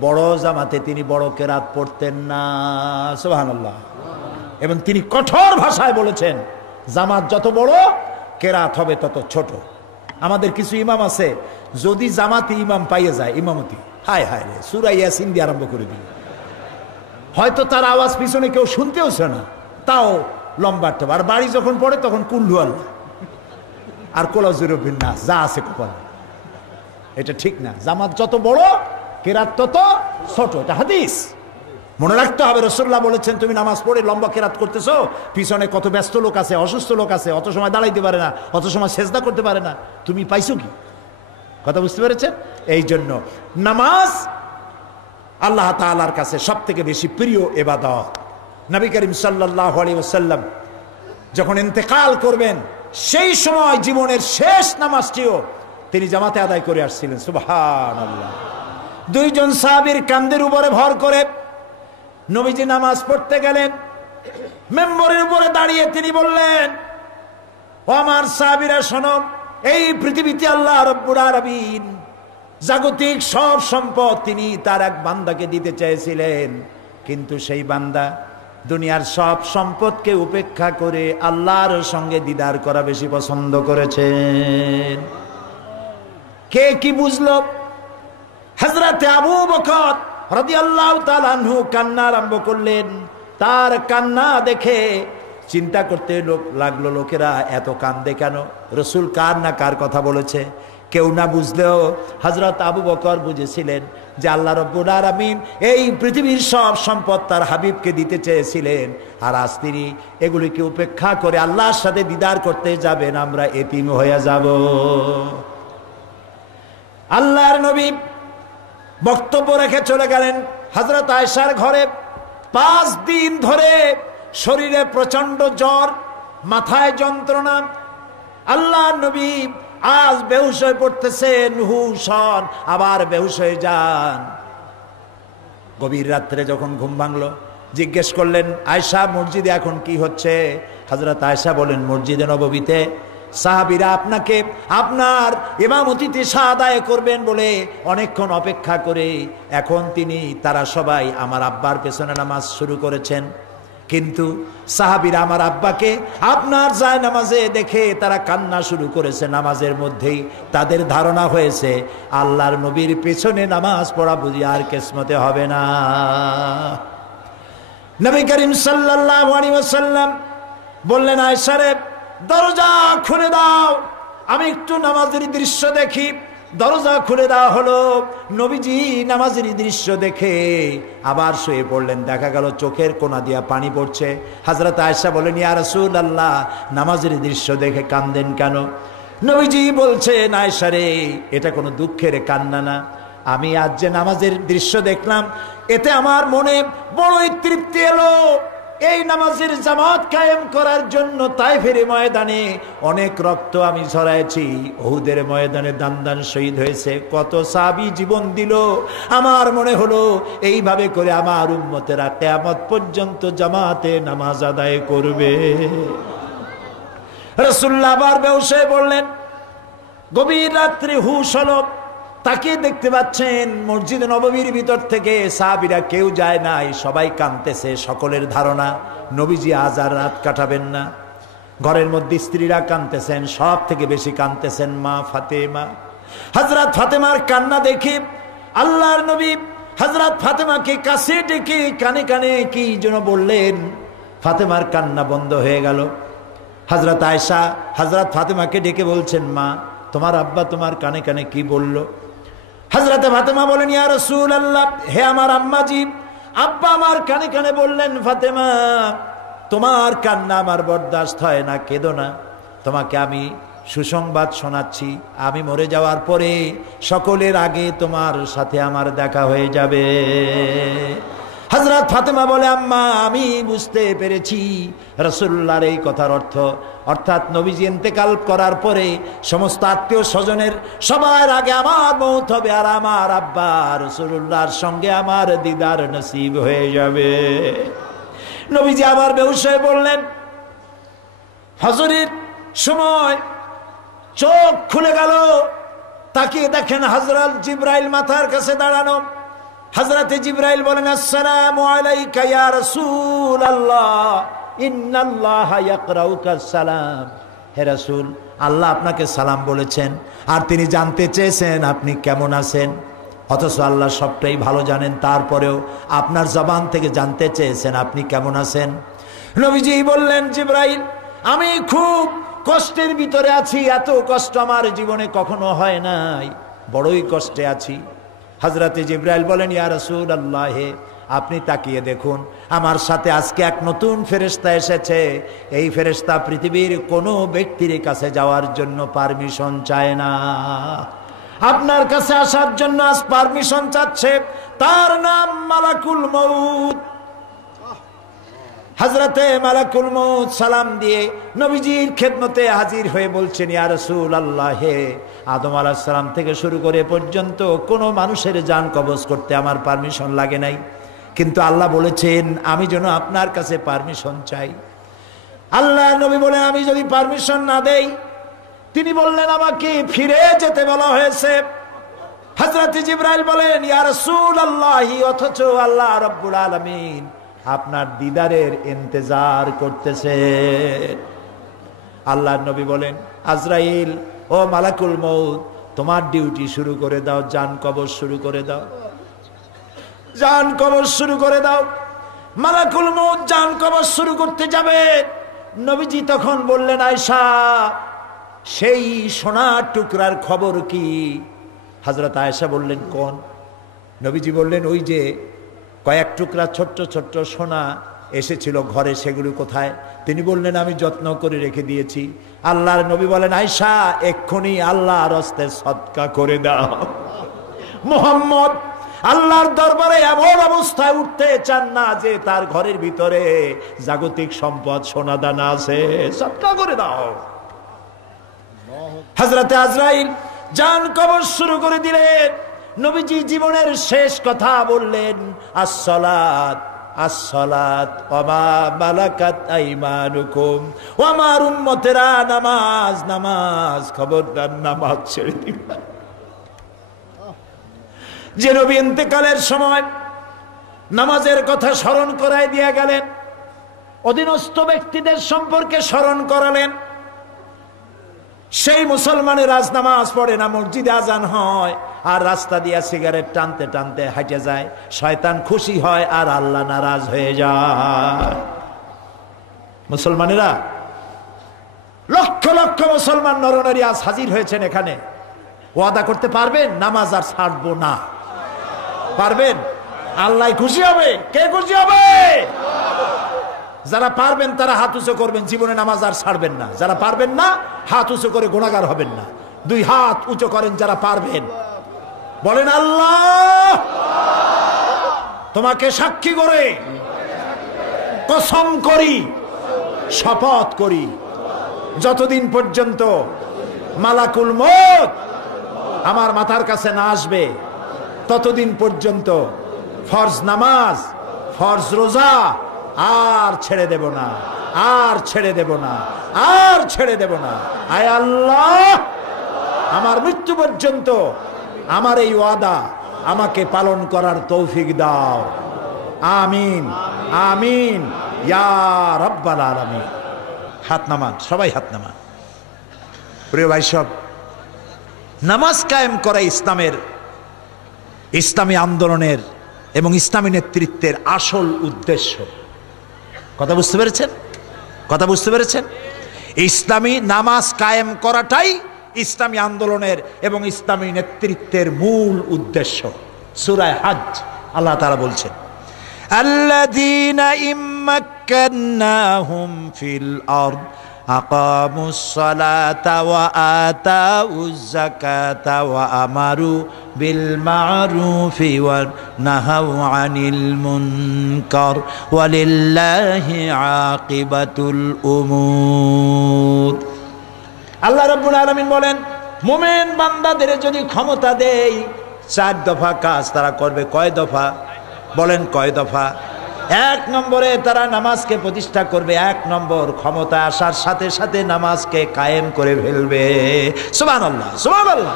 বড় জামাতে তিনি বড় কেরাত পড়তেন না। সুবহানাল্লাহ। এবং তিনি কঠোর ভাষায় বলেছেন, জামাত যত বড়, কেরাত হবে তত ছোট। আমাদের কিছু ইমাম আছে, যদি জামাতে ইমাম পাইয়ে যায় ইমামতি, হায় হায় রে, সূরা ইয়াসিন দিয়ে আরম্ভ করে দিল। হয়তো তার আওয়াজ পিছনে কেউ শুনতেও চায় না, তাও লম্বা। আর বাড়ি যখন পড়ে তখন কুল্লু আল্লাহ আর কোলাজুরবিন নাস, যা আছে কপাল। এটা ঠিক না। জামাত যত বড়, কেরাত তত ছোট। এটা হাদিস, মনে রাখতে হবে। রাসূলুল্লাহ বলেছেন, তুমি নামাজ পড়ে লম্বা কেরাত করতেছো, পিছনে কত ব্যস্ত লোক আছে, অসুস্থ লোক আছে, অত সময় দাঁড়াইতে পারে না, অত সময় সেজদা করতে পারে না, তুমি পাইছো কি? কথা বুঝতে পেরেছেন? এই জন্য নামাজ আল্লাহ তাআলার কাছে সব থেকে বেশি প্রিয় ইবাদত। নবী করিম সাল্লাল্লাহু আলাইহি ওয়াসাল্লাম যখন ইন্তেকাল করবেন, সেই সময় জীবনের শেষ নামাজটিও তিনি জামাতে আদায় করে আসছিলেন। সুবহানাল্লাহ। 2 জন সাহাবীর কাঁধের উপরে ভর করে নবীজি নামাজ পড়তে গেলেন। মেম্বরের উপরে দাঁড়িয়ে তিনি বললেন, ও আমার সাহাবীরা শোনো, এই পৃথিবীতে আল্লাহ রাব্বুল আলামিন জাগতিক সব সম্পদ তিনি তার এক বান্দাকে দিতে চেয়েছিলেন, কিন্তু সেই বান্দা দুনিয়ার সব সম্পদকে উপেক্ষা করে আল্লাহর সঙ্গে দিদার করা বেশি পছন্দ করেছেন। কে কি বুঝলো? হযরতে আবু বকর রাদিয়াল্লাহু তাআলা আনহু কান্না আরম্ভ করলেন। তার কান্না দেখে চিন্তা করতে লাগলো, লোকেরা এত কান্দে কেন? রসুল কার না কার কথা বলেছে? কেউ না বুঝলেও হযরত আবু বকর বুঝেছিলেন যে আল্লাহ রাব্বুল আলামিন এই পৃথিবীর সব সম্পদ তার হাবিবকে দিতে চেয়েছিলেন, আর আজ তিনি এগুলিকে উপেক্ষা করে আল্লাহর সাথে দিদার করতে যাবেন, আমরা এতিম হয়ে যাব। আল্লাহর নবী বক্তব্য রেখে চলে গেলেন হযরত আয়েশার ঘরে। 5 দিন ধরে শরীরে প্রচন্ড জ্বর, মাথায় যন্ত্রণা। আল্লাহর নবী আজ বেহুশ হয়ে পড়তেছেন, হুশ হন, আবার বেহুশ হয়ে যান। গভীর রাত্রে যখন ঘুম ভাঙলো, জিজ্ঞেস করলেন, আয়েশা মসজিদে এখন কি হচ্ছে? হযরত আয়েশা বলেন, মসজিদে নববীতে সাহাবীরা আপনাকে আপনার ইমামতিতে আদায় করবেন বলে অনেকক্ষণ অপেক্ষা করে এখন তারা সবাই আমার আব্বার পেছনে নামাজ শুরু করেছেন। কিন্তু সাহাবীরা আমার আব্বাকে আপনার যায় নামাজে দেখে তারা কান্না শুরু করেছে নামাজের মধ্যেই। তাদের ধারণা হয়েছে আল্লাহর নবীর পেছনে নামাজ পড়া বুঝি আর কিসমতে হবে না। নবী করিম সাল্লাল্লাহু আলাইহি ওয়াসাল্লাম বললেন, আয়েশা রে, দরজা খুলে দাও, আমি একটু নামাজের দৃশ্য দেখি। দরজা খুলে দেওয়া হলো। নবীজি নামাজের দৃশ্য দেখে আবার শুয়ে পড়লেন। দেখা গেল চোখের কোনা দিয়া পানি পড়ছে। হযরত আয়েশা বলেন, ইয়া রাসূলুল্লাহ, নামাজের দৃশ্য দেখে কাঁদেন কেন? নবীজি বলছেন, আয়েশা রে, এটা কোনো দুঃখের কান্না না। আমি আজ যে নামাজের দৃশ্য দেখলাম, এতে আমার মনে বড়ই তৃপ্তি এলো। এই নামাজের জামাত কায়েম করার জন্য তায়েফের ময়দানে অনেক রক্ত আমি ঝরাইছি, উহুদের ময়দানে দান দান শহীদ হয়েছে, কত সাহাবী জীবন দিল। আমার মনে হলো এইভাবে করে আমার উম্মতেরা কিয়ামত পর্যন্ত জামাতে নামাজ আদায় করবে। রাসূলুল্লাহ আবার বেহুশ হয়ে পড়লেন। গভীর রাত্রে হুশ হলো, তাকে দেখতে পাচ্ছেন মসজিদ নববীর ভিতর থেকে সাহাবীরা কেউ যায় নাই, সবাই কাঁদতেছে। সকলের ধারণা নবীজি আজ আর রাত কাটাবেন না। ঘরের মধ্যে স্ত্রীরা কাঁদতেছেন, সব থেকে বেশি কাঁদতেছেন মা ফাতেমা। হযরত ফাতেমার কান্না দেখে আল্লাহর নবী হযরত ফাতেমাকে কাছে ডেকে কানে কানে কি যেন বললেন। ফাতেমার কান্না বন্ধ হয়ে গেল। হযরত আয়েশা হযরত ফাতেমাকে ডেকে বলছেন, মা, তোমার আব্বা তোমার কানে কানে কি বলল? হযরত ফাতেমা বলেন, ইয়া রাসূলুল্লাহ, হে আমার আম্মাজি, আব্বা আমার কানে কানে বললেন, ফাতেমা, তোমার কান্না আমার বরদাস্ত হয় না, কেঁদো না। তোমাকে আমি সুসংবাদ শোনাচ্ছি, আমি মরে যাওয়ার পরে সকলের আগে তোমার সাথে আমার দেখা হয়ে যাবে। হযরত ফাতেমা বলে, আম্মা, আমি বুঝতে পেরেছি রাসূলুল্লাহর এই কথার অর্থ, অর্থাৎ নবীজি ইন্তেকাল করার পরে সমস্ত আত্মীয় স্বজনের সবার আগে আমার মওত হবে, আর আমার আব্বা রাসূলুল্লাহর সঙ্গে আমার দিদার নসিব হয়ে যাবে। নবীজি আবার বেহুশ হয়ে পড়লেন। হজরের সময় চোখ খুলে গেল, তাকিয়ে দেখেন হযরত জিবরাইল মাথার কাছে দাঁড়ানো। হযরতে জিবরাইল বলেন, আসসালামু আলাইকা ইয়া রাসূলুল্লাহ, ইন্নাল্লাহা ইয়াকরাউকা সালাম। হে রাসূল, আল্লাহ আপনাকে সালাম বলেছেন, আর তিনি জানতে চেয়েছেন আপনি কেমন আছেন। অথচ আল্লাহ সবটাই ভালো জানেন, তারপরেও আপনার জবান থেকে জানতে চেয়েছেন আপনি কেমন আছেন। নবীজি বললেন, জিবরাইল, আমি খুব কষ্টের ভিতরে আছি, এত কষ্ট আমার জীবনে কখনো হয় নাই, বড়ই কষ্টে আছি। হযরতে জিবরাইল বলেন, ইয়া রাসূলুল্লাহ, আপনি তাকিয়ে দেখুন, আমার সাথে আজকে এক নতুন ফেরেশতা এসেছে। এই ফেরেশতা পৃথিবীর কোনো ব্যক্তির কাছে যাওয়ার জন্য পারমিশন চায় না, আপনার কাছে আসার জন্য আজ পারমিশন চাচ্ছে। তার নাম মালাকুল মউত। হযরতে মালাকুল মউত সালাম দিয়ে নবীজির খেদমতে হাজির হয়ে বলছেন, ইয়া রাসূলুল্লাহ, আদম আলাইহিস সালাম থেকে শুরু করে পর্যন্ত কোনো মানুষের জান কবজ করতে আমার পারমিশন লাগে নাই, কিন্তু আল্লাহ বলেছেন আমি যেন আপনার কাছে পারমিশন চাই। আল্লাহ নবী বলেন, আমি যদি পারমিশন না দেই? তিনি বললেন, আমাকে ফিরে যেতে বলা হয়েছে। হযরত জিবরাইল বলেন, ইয়া রাসূলুল্লাহ, অথচ আল্লাহ রাব্বুল আলামিন আপনার দিদারের ইন্তজার করতেছেন। আল্লাহর নবী বলেন, আজরাইল, ও মালাকুল মউত, তোমার ডিউটি শুরু করে দাও, জান কবজ শুরু করে দাও, জান কবজ শুরু করে দাও। মালাকুল মউত জান কবজ শুরু করতে যাবে। নবীজি তখন বললেন, আয়েশা, সেই সোনার টুকরার খবর কি? হযরত আয়েশা বললেন, কোন? নবীজি বললেন, ওই যে কয়েক টুকরা ছোট্ট ছোট্ট সোনা এসেছিল ঘরে, সেগুলো কোথায়? তিনি বললেন, আমি যত্ন করে রেখে দিয়েছি। আল্লাহর নবী বলেন, আয়েশা, এক্ষুনি আল্লাহর হস্তে সদকা করে দাও। মুহাম্মদ আল্লাহর দরবারে এমন অবস্থায় উঠতে চান না যে তার ঘরের ভিতরে জাগতিক সম্পদ সোনা দানা আছে, সদকা করে দাও। হযরতে আজরাইল জান কবজ শুরু করে দিলেন। নবীজি জীবনের শেষ কথা বললেন, আসসালাত আসসালাত ওয়া মা মালাকাত আইমানুকুম, ও আমার উম্মতেরা, নামাজ নামাজ, খবরদার নামাজ ছেড়ে দিবা। যে নবী ইন্তেকালের সময় নামাজের কথা স্মরণ করাই দিয়ে গেলেন, অধীনস্থ ব্যক্তিদের সম্পর্কে স্মরণ করালেন, সেই মুসলমানের আজ নামাজ পড়ে না, মসজিদে আজান হয় আর রাস্তা দিয়া সিগারেট টানতে টানতে হাঁটে যায়। শয়তান খুশি হয় আর আল্লাহ নারাজ হয়ে যায়। মুসলমানেরা, লক্ষ লক্ষ মুসলমান নরনারী আজ হাজির হয়েছেন এখানে। ওয়াদা করতে পারবেন নামাজ আর ছাড়বো না? পারবেন? আল্লাহ খুশি হবে। কে খুশি হবে? যারা পারবেন তারা হাত উঁচু করবেন, জীবনে নামাজ আর ছাড়বেন না। যারা পারবেন না, হাত উঁচু করে গুনাহগার হবেন না। দুই হাত উঁচু করেন যারা পারবেন, বলেন, আল্লাহ তোমাকে সাক্ষী করে কসম করি, শপথ করি, যতদিন পর্যন্ত মালাকুল মউত আমার মাথার কাছে না আসবে, ততদিন পর্যন্ত ফরজ নামাজ, ফরজ রোজা আর ছেড়ে দেব না, আর ছেড়ে দেব না, আর ছেড়ে দেব না। আয় আল্লাহ, আমার মৃত্যু পর্যন্ত আমার এই ওয়াদা আমাকে পালন করার তৌফিক দাও। আমিন আমিন ইয়া রাব্বাল আলামিন। হাত নামান, সবাই হাত নামান। প্রিয় ভাই সব, নামাজ কায়েম করা ইসলামী আন্দোলনের এবং ইসলামী নেতৃত্বের আসল উদ্দেশ্য। কথা বুঝতে পেরেছেন? কথা বুঝতে পেরেছেন? ইসলামী নামাজ কায়েম করাটাই ইসলামী আন্দোলনের এবং ইসলামী নেতৃত্বের মূল উদ্দেশ্য। সূরা হজ আল্লাহ তাআলা বলছেন, আল্লাযীনা ইম্মাক্কান্নাহুম ফিল আরদ আকামুস সালাতা ওয়া আতাউজ যাকাতা ওয়া আমারু বিল মা'রুফি ওয়া নাহাউ আনিল মুনকার ওয়ালিল্লাহি আকিবাতুল উমুর। আল্লাহ রাব্বুল আলামিন বলেন, মুমিন বান্দাদের যদি ক্ষমতা দেই, 4 দফা কাজ তারা করবে। কয় দফা? বলেন কয় দফা? 1 নম্বরে তারা নামাজকে প্রতিষ্ঠা করবে। 1 নম্বর, ক্ষমতা আসার সাথে সাথে নামাজকে কায়েম করে ফেলবে। সুবহানাল্লাহ সুবহানাল্লাহ।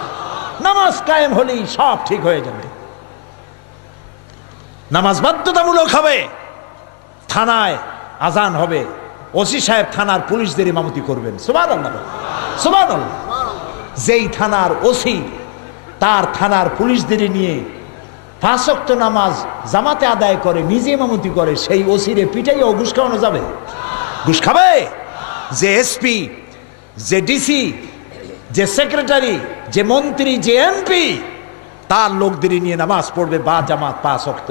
নামাজ কায়েম হলেই সব ঠিক হয়ে যাবে। নামাজ বাধ্যতামূলক হবে। থানায় আজান হবে, ওসি সাহেব থানার পুলিশদের ইমামতি করবেন। সুবহানাল্লাহ সুবহানাল্লাহ। যেই থানার ওসি তার থানার পুলিশদের নিয়ে 5 ওয়াক্ত নামাজ জামাতে আদায় করে, নিজে ইমামতি করে, সেই ওসিরে পিটাইয়া ঘুষ খাওয়ানো যাবে? ঘুষ খাবে? যে এসপি, যে ডিসি, যে সেক্রেটারি, যে মন্ত্রী, যে এমপি, তার লোকদের নিয়ে নামাজ পড়বে বা জামাত 5 ওয়াক্ত,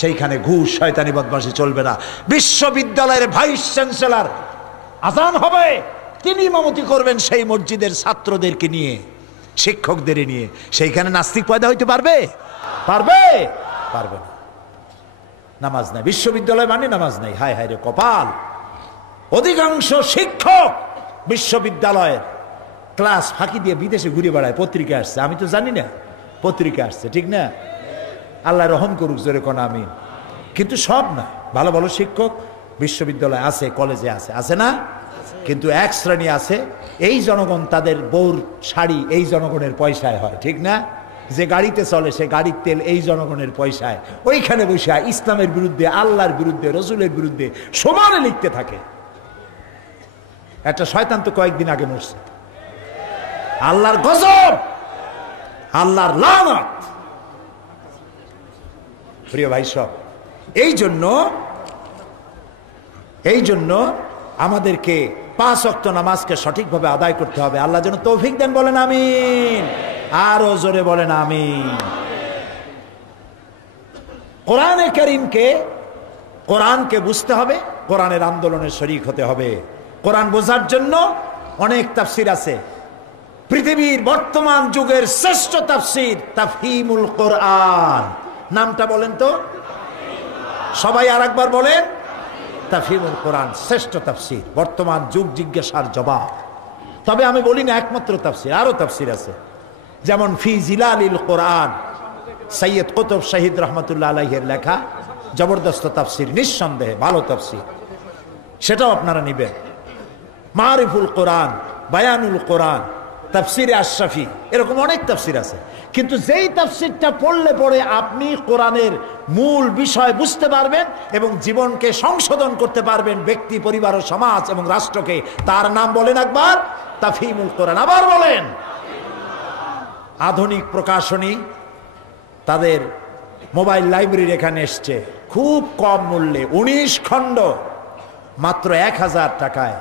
সেইখানে ঘুষ শয়তানি বদমাশি চলবে না। বিশ্ববিদ্যালয়ের ভাইস চ্যান্সেলর আজান হবে, তিনি ইমামতি করবেন সেই মসজিদের ছাত্রদেরকে নিয়ে, শিক্ষকদের নিয়ে। সেইখানে নাস্তিক পয়দা হইতে পারবে? পারবে? পারবে না। নামাজ নাই, বিশ্ববিদ্যালয় মানে নামাজ নাই। হায় হায় রে কপাল। অধিকাংশ শিক্ষক বিশ্ববিদ্যালয়ের ক্লাস ফাঁকি দিয়ে বিদেশে ঘুরে বেড়ায়। পত্রিকা আসছে, আমি তো জানি না, পত্রিকা আসছে, ঠিক না? আল্লাহ রহম করুক, জোরে কোন আমিন। কিন্তু সব না, ভালো ভালো শিক্ষক বিশ্ববিদ্যালয় আছে, কলেজে আছে, আছে না? কিন্তু এক শ্রেণী আছে, এই জনগণ, তাদের বউর শাড়ি এই জনগণের পয়সায় হয়, ঠিক না? যে গাড়িতে চলে সে গাড়ির তেল এই জনগণের পয়সায়, ওইখানে বসে ইসলামের বিরুদ্ধে, আল্লাহর বিরুদ্ধে, রসুলের বিরুদ্ধে সমানে লিখতে থাকে। একটা শয়তান তো কয়েকদিন আগে মরছে। আল্লাহর গজব, আল্লাহর লানত। প্রিয় ভাই সব, এই জন্য আমাদেরকে 5 ওয়াক্ত নামাজকে সঠিকভাবে আদায় করতে হবে। আল্লাহ যেন তৌফিক দেন, বলেন আমিন। আরো জোরে বলেন আমিন। কোরআনে কারীমকে, কোরআনকে বুঝতে হবে, কোরআনের আন্দোলনে শরীক হতে হবে। কোরআন বোঝার জন্য অনেক তাফসির আছে। পৃথিবীর বর্তমান যুগের শ্রেষ্ঠ তাফসির তাফহিমুল কোরআন। নামটা বলেন তো সবাই, আরেকবার বলেন। তাফহিমুল কোরআন শ্রেষ্ঠ তাফসির, বর্তমান যুগ জিজ্ঞাসার জবাব। তবে আমি বলি না একমাত্র তাফসির, আরো তাফসির আছে। যেমন ফি জিলালিল কোরআন, সৈয়দ কুতুব শহীদ রহমতুল্লাহ আলাইহির লেখা জবরদস্ত তাফসির, নিঃসন্দেহে ভালো তাফসির, সেটাও আপনারা নিবেন। মারিফুল কোরআন, বায়ানুল কোরআন, তাফসিরে আশরাফি, এরকম অনেক তাফসির আছে। কিন্তু যেই তাফসিরটা পড়লে পরে আপনি কোরআনের মূল বিষয় বুঝতে পারবেন এবং জীবনকে সংশোধন করতে পারবেন, ব্যক্তি, পরিবার ও সমাজ এবং রাষ্ট্রকে, তার নাম বলেন একবার তাফহিমুল কোরআন। আবার বলেন। আধুনিক প্রকাশনী তাদের মোবাইল লাইব্রেরি এখানে এসছে, খুব কম মূল্যে 19 খণ্ড মাত্র 1000 টাকায়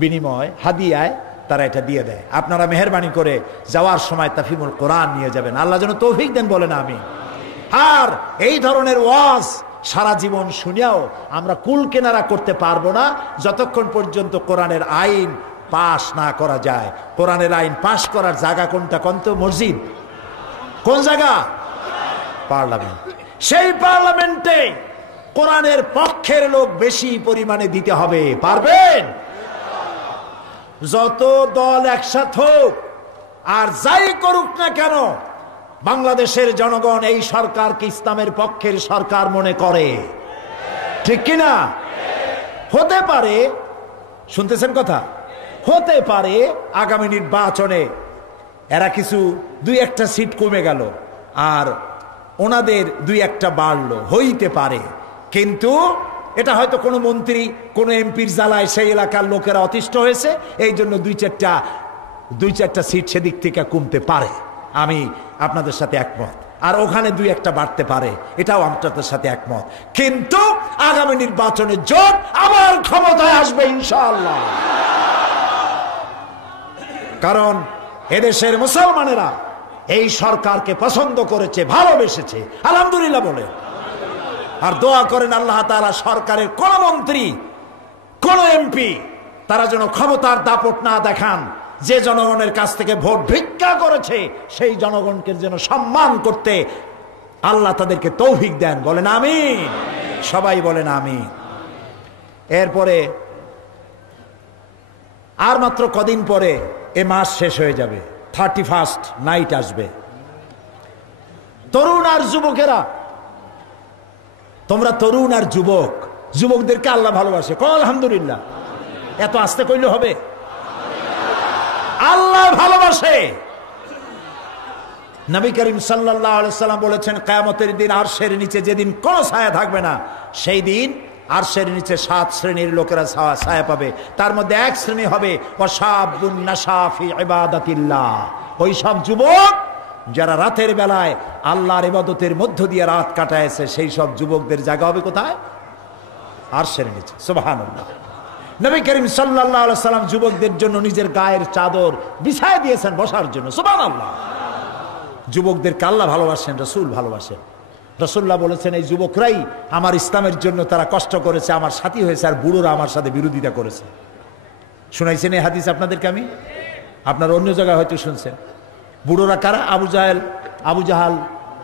বিনিময়, হাদিয়ায় তারা এটা দিয়ে দেয়। আপনারা মেহেরবানি করে যাওয়ার সময় তাফহিমুল কোরআন নিয়ে যাবেন। আল্লাহ যেন তৌফিক দেন, বলেন আমিন। আর এই ধরনের ওয়াজ সারা জীবন শুনেও আমরা কুল কেনারা করতে পারবো না যতক্ষণ পর্যন্ত কোরআনের আইন পাশ না করা যায়। কোরআনের আইন পাশ করার জায়গা কোনটা? কোন তো মসজিদ, কোন জায়গা? পার্লামেন্ট। সেই পার্লামেন্টে কোরআনের পক্ষের লোক বেশি পরিমাণে দিতে হবে। পারবেন? যত দল একসাথে হোক আর যাই করুক না কেন, বাংলাদেশের জনগণ এই সরকারকে ইসলামের পক্ষের সরকার মনে করে, ঠিক কিনা? হতে পারে, শুনতেছেন কথা, হতে পারে আগামী নির্বাচনে এরা কিছু 2-1টা সিট কমে গেল আর ওনাদের 2-1টা বাড়লো, হইতে পারে। কিন্তু এটা হয়তো কোনো মন্ত্রী, কোনো এমপির জ্বালায় সেই এলাকার লোকেরা অতিষ্ঠ হয়েছে, এই জন্য 2-4টা সিট সেদিক থেকে কমতে পারে। আমি আপনাদের সাথে একমত। আর ওখানে 2-1টা বাড়তে পারে, এটাও আপনাদের সাথে একমত। কিন্তু আগামী নির্বাচনে জোট আবার ক্ষমতায় আসবে ইনশাআল্লাহ। কারণ এদেশের মুসলমানেরা এই সরকারকে পছন্দ করেছে, ভালোবেসেছে, আলহামদুলিল্লাহ বলে। আর দোয়া করেন আল্লাহ তাআলা সরকারের কোন মন্ত্রী, কোন এমপি তারা যেন ক্ষমতার দাপট না দেখান। যে জনগণের কাছ থেকে ভোট ভিক্ষা করেছে সেই জনগণকে যেন সম্মান করতে আল্লাহ তাদেরকে তৌফিক দেন, বলেন আমিন। সবাই বলেন আমিন। এরপরে আর মাত্র কদিন পরে এ মাস শেষ হয়ে যাবে, 31st নাইট আসবে। তরুণ আর যুবকেরা, তোমরা তরুণ আর যুবক, যুবকদেরকে আল্লাহ ভালোবাসে, কও আলহামদুলিল্লাহ। এত আস্তে কইলে হবে? আল্লাহ ভালোবাসে। নবী করিম সাল্লাল্লাহু আলাইহি সাল্লাম বলেছেন, কিয়ামতের দিন আরশের নিচে যেদিন কোনো ছায়া থাকবে না, সেই দিন আরশের নিচে 7 শ্রেণীর লোকেরা ছায়া পাবে। তার মধ্যে এক শ্রেণী হবে ওয়াশাবুন নাশা ফি ইবাদাতিল্লাহ, ওই সব যুবক যারা রাতের বেলায় আল্লাহর ইবাদতের মধ্য দিয়ে রাত কাটায়ছে, সেই সব যুবকদের জায়গা হবে কোথায়? আরশের নিচে। সুবহানাল্লাহ। নবী করিম সাল্লাল্লাহু আলাইহি সাল্লাম যুবকদের জন্য নিজের গায়ের চাদর বিছায় দিয়েছেন বসার জন্য। সুবহানাল্লাহ। যুবকদেরকে আল্লাহ ভালোবাসেন, রাসূল ভালোবাসেন। রাসূলুল্লাহ বলেছেন, এই যুবকরাই আমার ইসলামের জন্য তারা কষ্ট করেছে, আমার সাথী হয়েছে, আর বুড়োরা আমার সাথে বিরোধিতা করেছে। শুনাইছেন এই হাদিস আপনাদেরকে আমি? আপনারা অন্য জায়গায় হয়তো শুনছেন। বুড়োরা কারা? আবু জাহাল,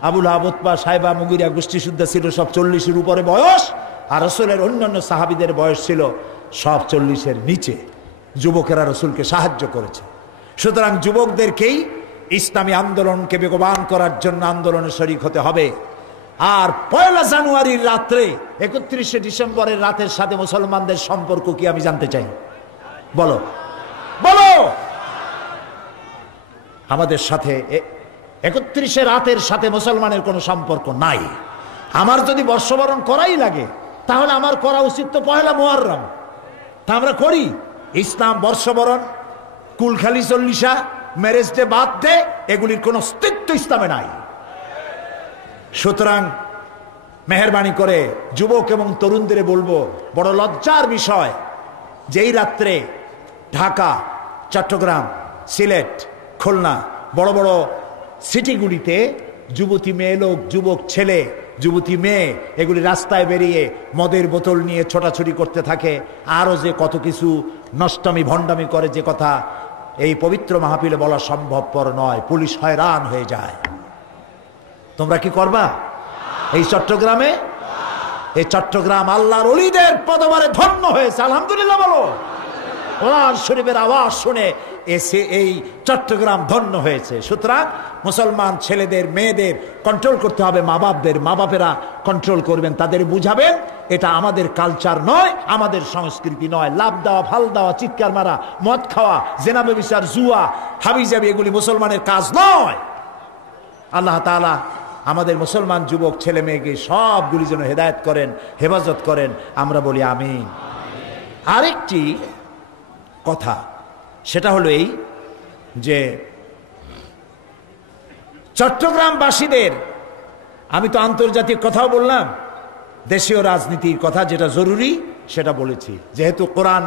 আবু লাহাব, উতবা, সাইবা, মুগিরা গোষ্ঠী শুদ্ধা ছিল সব 40-এর উপরে বয়স, আর রাসূলের অন্যান্য সাহাবীদের বয়স ছিল সব 40-এর নিচে। যুবকেরা রাসূলকে সাহায্য করেছে। সুতরাং যুবকদেরকেই ইসলামী আন্দোলনকে বেগবান করার জন্য আন্দোলনে শরীক হতে হবে। আর 1 জানুয়ারির রাত্রে 31শে ডিসেম্বরের রাতের সাথে মুসলমানদের সম্পর্ক কি আমি জানতে চাই? বলো বলো। আমাদের সাথে 31শে রাতের সাথে মুসলমানের কোনো সম্পর্ক নাই। আমার যদি বর্ষবরণ করাই লাগে তাহলে আমার করা উচিত তো পহেলা মুহররম, তা আমরা করি। ইসলাম বর্ষবরণ, কুলখালি চল্লিশা, ম্যারেজ ডে, বাদ ডে, এগুলির কোনো অস্তিত্ব ইসলামে নাই। সুতরাং মেহেরবানি করে যুবক এবং তরুণদের বলবো, বড় লজ্জার বিষয় যে এই রাত্রে ঢাকা, চট্টগ্রাম, সিলেট, খুলনা, বড় বড় সিটিগুলিতে যুবতী মেয়ে লোক, যুবক ছেলে, যুবতী মেয়ে এগুলি রাস্তায় বেরিয়ে মদের বোতল নিয়ে ছোটাছুটি করতে থাকে, আরও যে কত কিছু নষ্টামি ভণ্ডামি করে, যে কথা এই পবিত্র মাহফিলে বলা সম্ভবপর নয়। পুলিশ হয়রান হয়ে যায়। তোমরা কি করবা এই চট্টগ্রামে? এই চট্টগ্রাম আল্লাহর ওলিদের পদবারে ধন্য হয়েছে, আলহামদুলিল্লাহ বলো। কোরআন শরীফের আওয়াজ শুনে এসে এই চট্টগ্রাম ধন্য হয়েছে। সুতরাং মুসলমান ছেলেদের মেয়েদের কন্ট্রোল করতে হবে, মা বাপদের। মা বাপেরা কন্ট্রোল করবেন, তাদের বুঝাবেন এটা আমাদের কালচার নয়, আমাদের সংস্কৃতি নয়। লাভ দেওয়া, ফাল দেওয়া, চিৎকার মারা, মদ খাওয়া, জেনা ব্যভিচার, জুয়া, হাবিজাবি এগুলি মুসলমানের কাজ নয়। আল্লাহ তাআলা আমাদের মুসলমান যুবক ছেলে মেয়েকে সবগুলি যেন হেদায়েত করেন, হেফাজত করেন, আমরা বলি আমিন। আরেকটি কথা, সেটা হলো এই যে চট্টগ্রামবাসীদের, আমি তো আন্তর্জাতিক কথাও বললাম, দেশীয় রাজনীতির কথা যেটা জরুরি সেটা বলেছি। যেহেতু কোরআন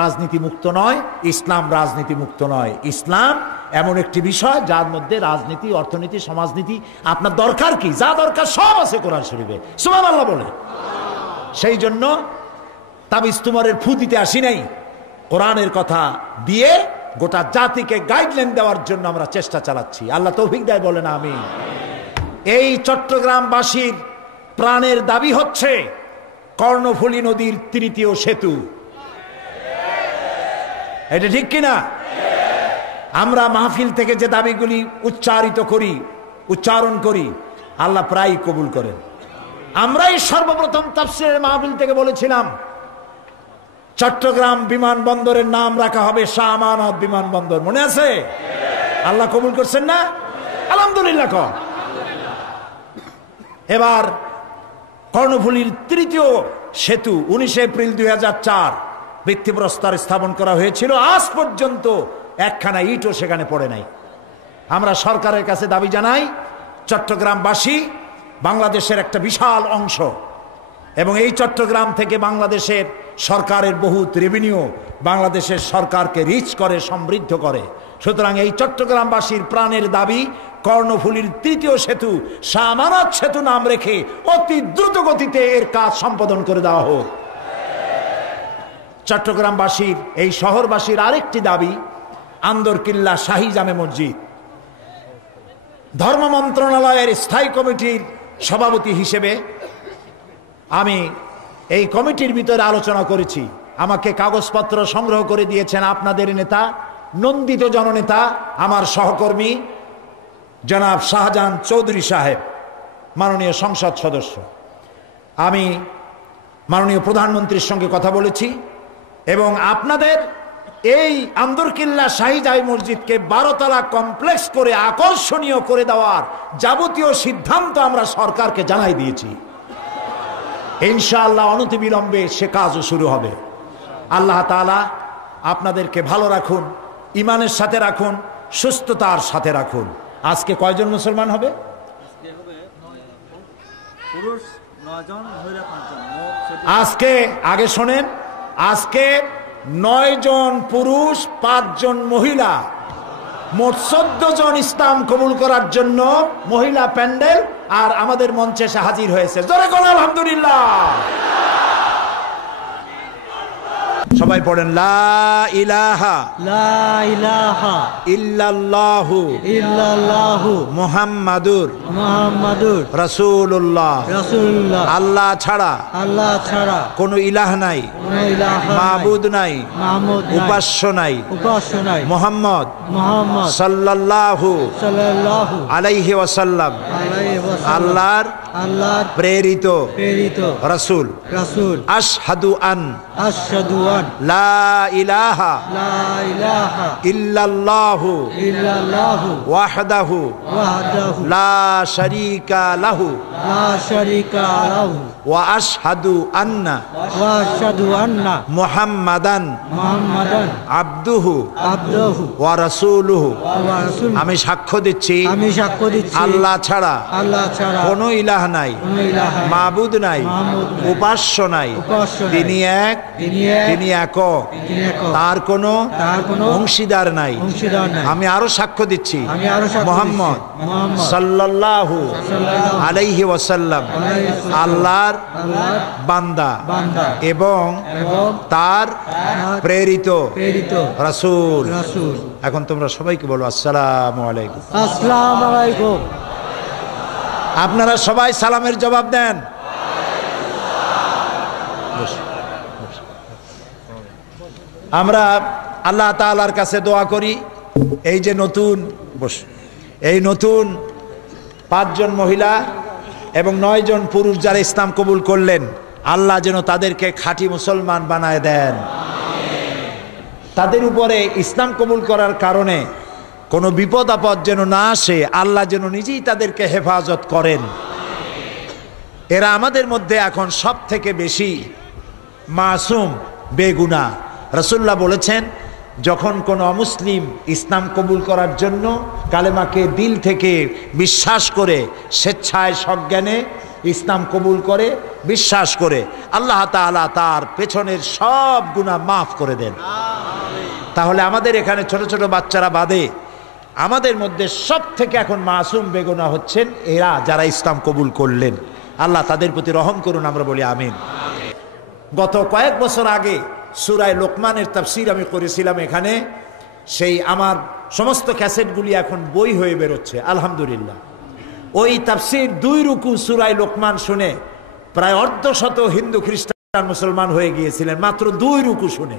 রাজনীতি মুক্ত নয়, ইসলাম রাজনীতি মুক্ত নয়। ইসলাম এমন একটি বিষয় যার মধ্যে রাজনীতি, অর্থনীতি, সমাজনীতি, আপনার দরকার কি, যা দরকার সব আছে কোরআন শরীফে, সুবহানাল্লাহ বলে। সেই জন্য তাবিজ তুমারের ফু দিতে আসি নাই, কোরআনের কথা দিয়ে গোটা জাতিকে গাইডলাইন দেওয়ার জন্য আমরা চেষ্টা চালাচ্ছি। আল্লাহ তৌফিক দেয়, বলেন আমিন। এই চট্টগ্রামবাসীর প্রাণের দাবি হচ্ছে কর্ণফুলী নদীর তৃতীয় সেতু। এটা ঠিক কিনা? আমরা মাহফিল থেকে যে দাবিগুলি উচ্চারণ করি আল্লাহ প্রায় কবুল করেন। আমরাই সর্বপ্রথম তাফসীরের মাহফিল থেকে বলেছিলাম চট্টগ্রাম বিমানবন্দরের নাম রাখা হবে শাহ আমানত বিমানবন্দর, মনে আছে? আল্লাহ কবুল করছেন না? আলহামদুলিল্লাহ। এবার কর্ণফুলীর তৃতীয় সেতু 19 এপ্রিল 2004 ভিত্তিপ্রস্তর স্থাপন করা হয়েছিল। আজ পর্যন্ত একখানা ইটও সেখানে পড়ে নাই। আমরা সরকারের কাছে দাবি জানাই, চট্টগ্রামবাসী বাংলাদেশের একটা বিশাল অংশ, এবং এই চট্টগ্রাম থেকে বাংলাদেশের সরকারের বহুত রেভিনিউ বাংলাদেশের সরকারকে রিচ করে, সমৃদ্ধ করে। সুতরাং এই চট্টগ্রামবাসীর প্রাণের দাবি কর্ণফুলীর তৃতীয় সেতু শাহ আমানত সেতু নাম রেখে অতি দ্রুত গতিতে এর কাজ সম্পাদন করে দেওয়া হোক। চট্টগ্রামবাসীর, এই শহরবাসীর আরেকটি দাবি আন্দরকিল্লা শাহী জামে মসজিদ। ধর্ম মন্ত্রণালয়ের স্থায়ী কমিটির সভাপতি হিসেবে আমি এই কমিটির ভিতরে আলোচনা করেছি। আমাকে কাগজপত্র সংগ্রহ করে দিয়েছেন আপনাদের নেতা, নন্দিত জননেতা, আমার সহকর্মী জনাব শাহজাহান চৌধুরী সাহেব, মাননীয় সংসদ সদস্য। আমি মাননীয় প্রধানমন্ত্রীর সঙ্গে কথা বলেছি এবং আপনাদের এই আন্দরকিল্লা শাহী জামে মসজিদকে 12 তলা কমপ্লেক্স করে আকর্ষণীয় করে দেওয়ার যাবতীয় সিদ্ধান্ত আমরা সরকারকে জানাই দিয়েছি। ইনশাআল্লাহ অনতিবিলম্বে সে কাজও শুরু হবে। আল্লাহ তাআলা আপনাদেরকে ভালো রাখুন, ইমানের সাথে রাখুন, সুস্থতার সাথে রাখুন। আজকে কয়জন মুসলমান হবে? আজকে আগে শোনেন, আজকে 9 জন পুরুষ, 5 জন মহিলা, মোট 14 জন ইসলাম কবুল করার জন্য মহিলা প্যান্ডেল আর আমাদের মঞ্চে এসে হাজির হয়েছে। জোরে বলুন আলহামদুলিল্লাহ। সবাই পড়েন লা ইলাহা ইল্লাল্লাহু মুহাম্মাদুর রাসূলুল্লাহ। আল্লাহ ছাড়া কোন ইলাহ নাই, মাবুদ নাই, উপাস্য নাই। মুহাম্মদ সাল্লাল্লাহু আলাইহি ওয়াসাল্লাম আল্লাহর আল্লাহর প্রেরিত প্রেরিত রাসূল রাসূল আশহাদু আন আশহাদু আন লা ইলাহা লা ইলাহা ইল্লাল্লাহু ইল্লাল্লাহু ওয়াহদাহু ওয়াহদাহু লা শারীকা লাহু লা শারীকা লাহু ওয়া আশহাদু আন্না ওয়া আশহাদু আন্না মুহাম্মাদান মুহাম্মাদান আবদুহু আবদুহু ওয়া রাসূলুহু ওয়া রাসূলুহু আমি সাক্ষ্য দিচ্ছি আমি সাক্ষ্য দিচ্ছি আল্লাহ ছাড়া আল্লাহ ছাড়া কোনো ইলাহ নাই, কোনো ইলাহ নাই, মাবুদ নাই, মাবুদ নাই, উপাস্য নাই, উপাস্য নাই, তিনি এক, তিনি এক, তিনি একক, তিনি একক, তার কোনো কোনো অংশীদার নাই। অংশীদার নাই। আমি আরো সাক্ষ্য দিচ্ছি আমি আরো সাক্ষ্য মুহাম্মদ দিচ্ছি, মুহাম্মদ সাল্লাল্লাহু সাল্লাল্লাহু আলাইহি ওয়াসাল্লাম আলাইহি ওয়াসাল্লাম আল্লাহর আল্লাহর বান্দা বান্দা এবং এবং তার প্রেরিত প্রেরিত রাসূল। রাসূল। এখন তোমরা সবাইকে বলো আসসালামু আলাইকুম। আসসালামু আলাইকুম। আপনারা সবাই সালামের জবাব দেন। আমরা আল্লাহ তাআলার কাছে দোয়া করি, এই যে নতুন এই নতুন 5 জন মহিলা এবং 9 জন পুরুষ যারা ইসলাম কবুল করলেন, আল্লাহ যেন তাদেরকে খাঁটি মুসলমান বানায় দেন। তাদের উপরে ইসলাম কবুল করার কারণে কোনো বিপদ আপদ যেন না আসে, আল্লাহ যেন নিজেই তাদেরকে হেফাজত করেন। এরা আমাদের মধ্যে এখন সব থেকে বেশি মাসুম, বেগুনাহ। রাসূলুল্লাহ বলেছেন, যখন কোনো অমুসলিম ইসলাম কবুল করার জন্য কালেমাকে দিল থেকে বিশ্বাস করে স্বেচ্ছায় সজ্ঞানে ইসলাম কবুল করে, বিশ্বাস করে, আল্লাহ তাআলা তার পেছনের সব গুনাহ মাফ করে দেন। তাহলে আমাদের এখানে ছোট ছোট বাচ্চারা বাদে আমাদের মধ্যে সব থেকে এখন মাসুম বেগুনাহ হচ্ছেন এরা, যারা ইসলাম কবুল করলেন। আল্লাহ তাদের প্রতি রহম করুন, আমরা বলি আমিন। গত কয়েক বছর আগে সূরা লোকমানের তাফসীর আমি করেছিলাম এখানে। সেই আমার সমস্ত ক্যাসেটগুলি এখন বই হয়ে বেরোচ্ছে আলহামদুলিল্লাহ। ওই তাফসীর 2 রুকু সূরা লোকমান শুনে প্রায় অর্ধশত হিন্দু খ্রিস্টান মুসলমান হয়ে গিয়েছিলেন মাত্র 2 রুকু শুনে।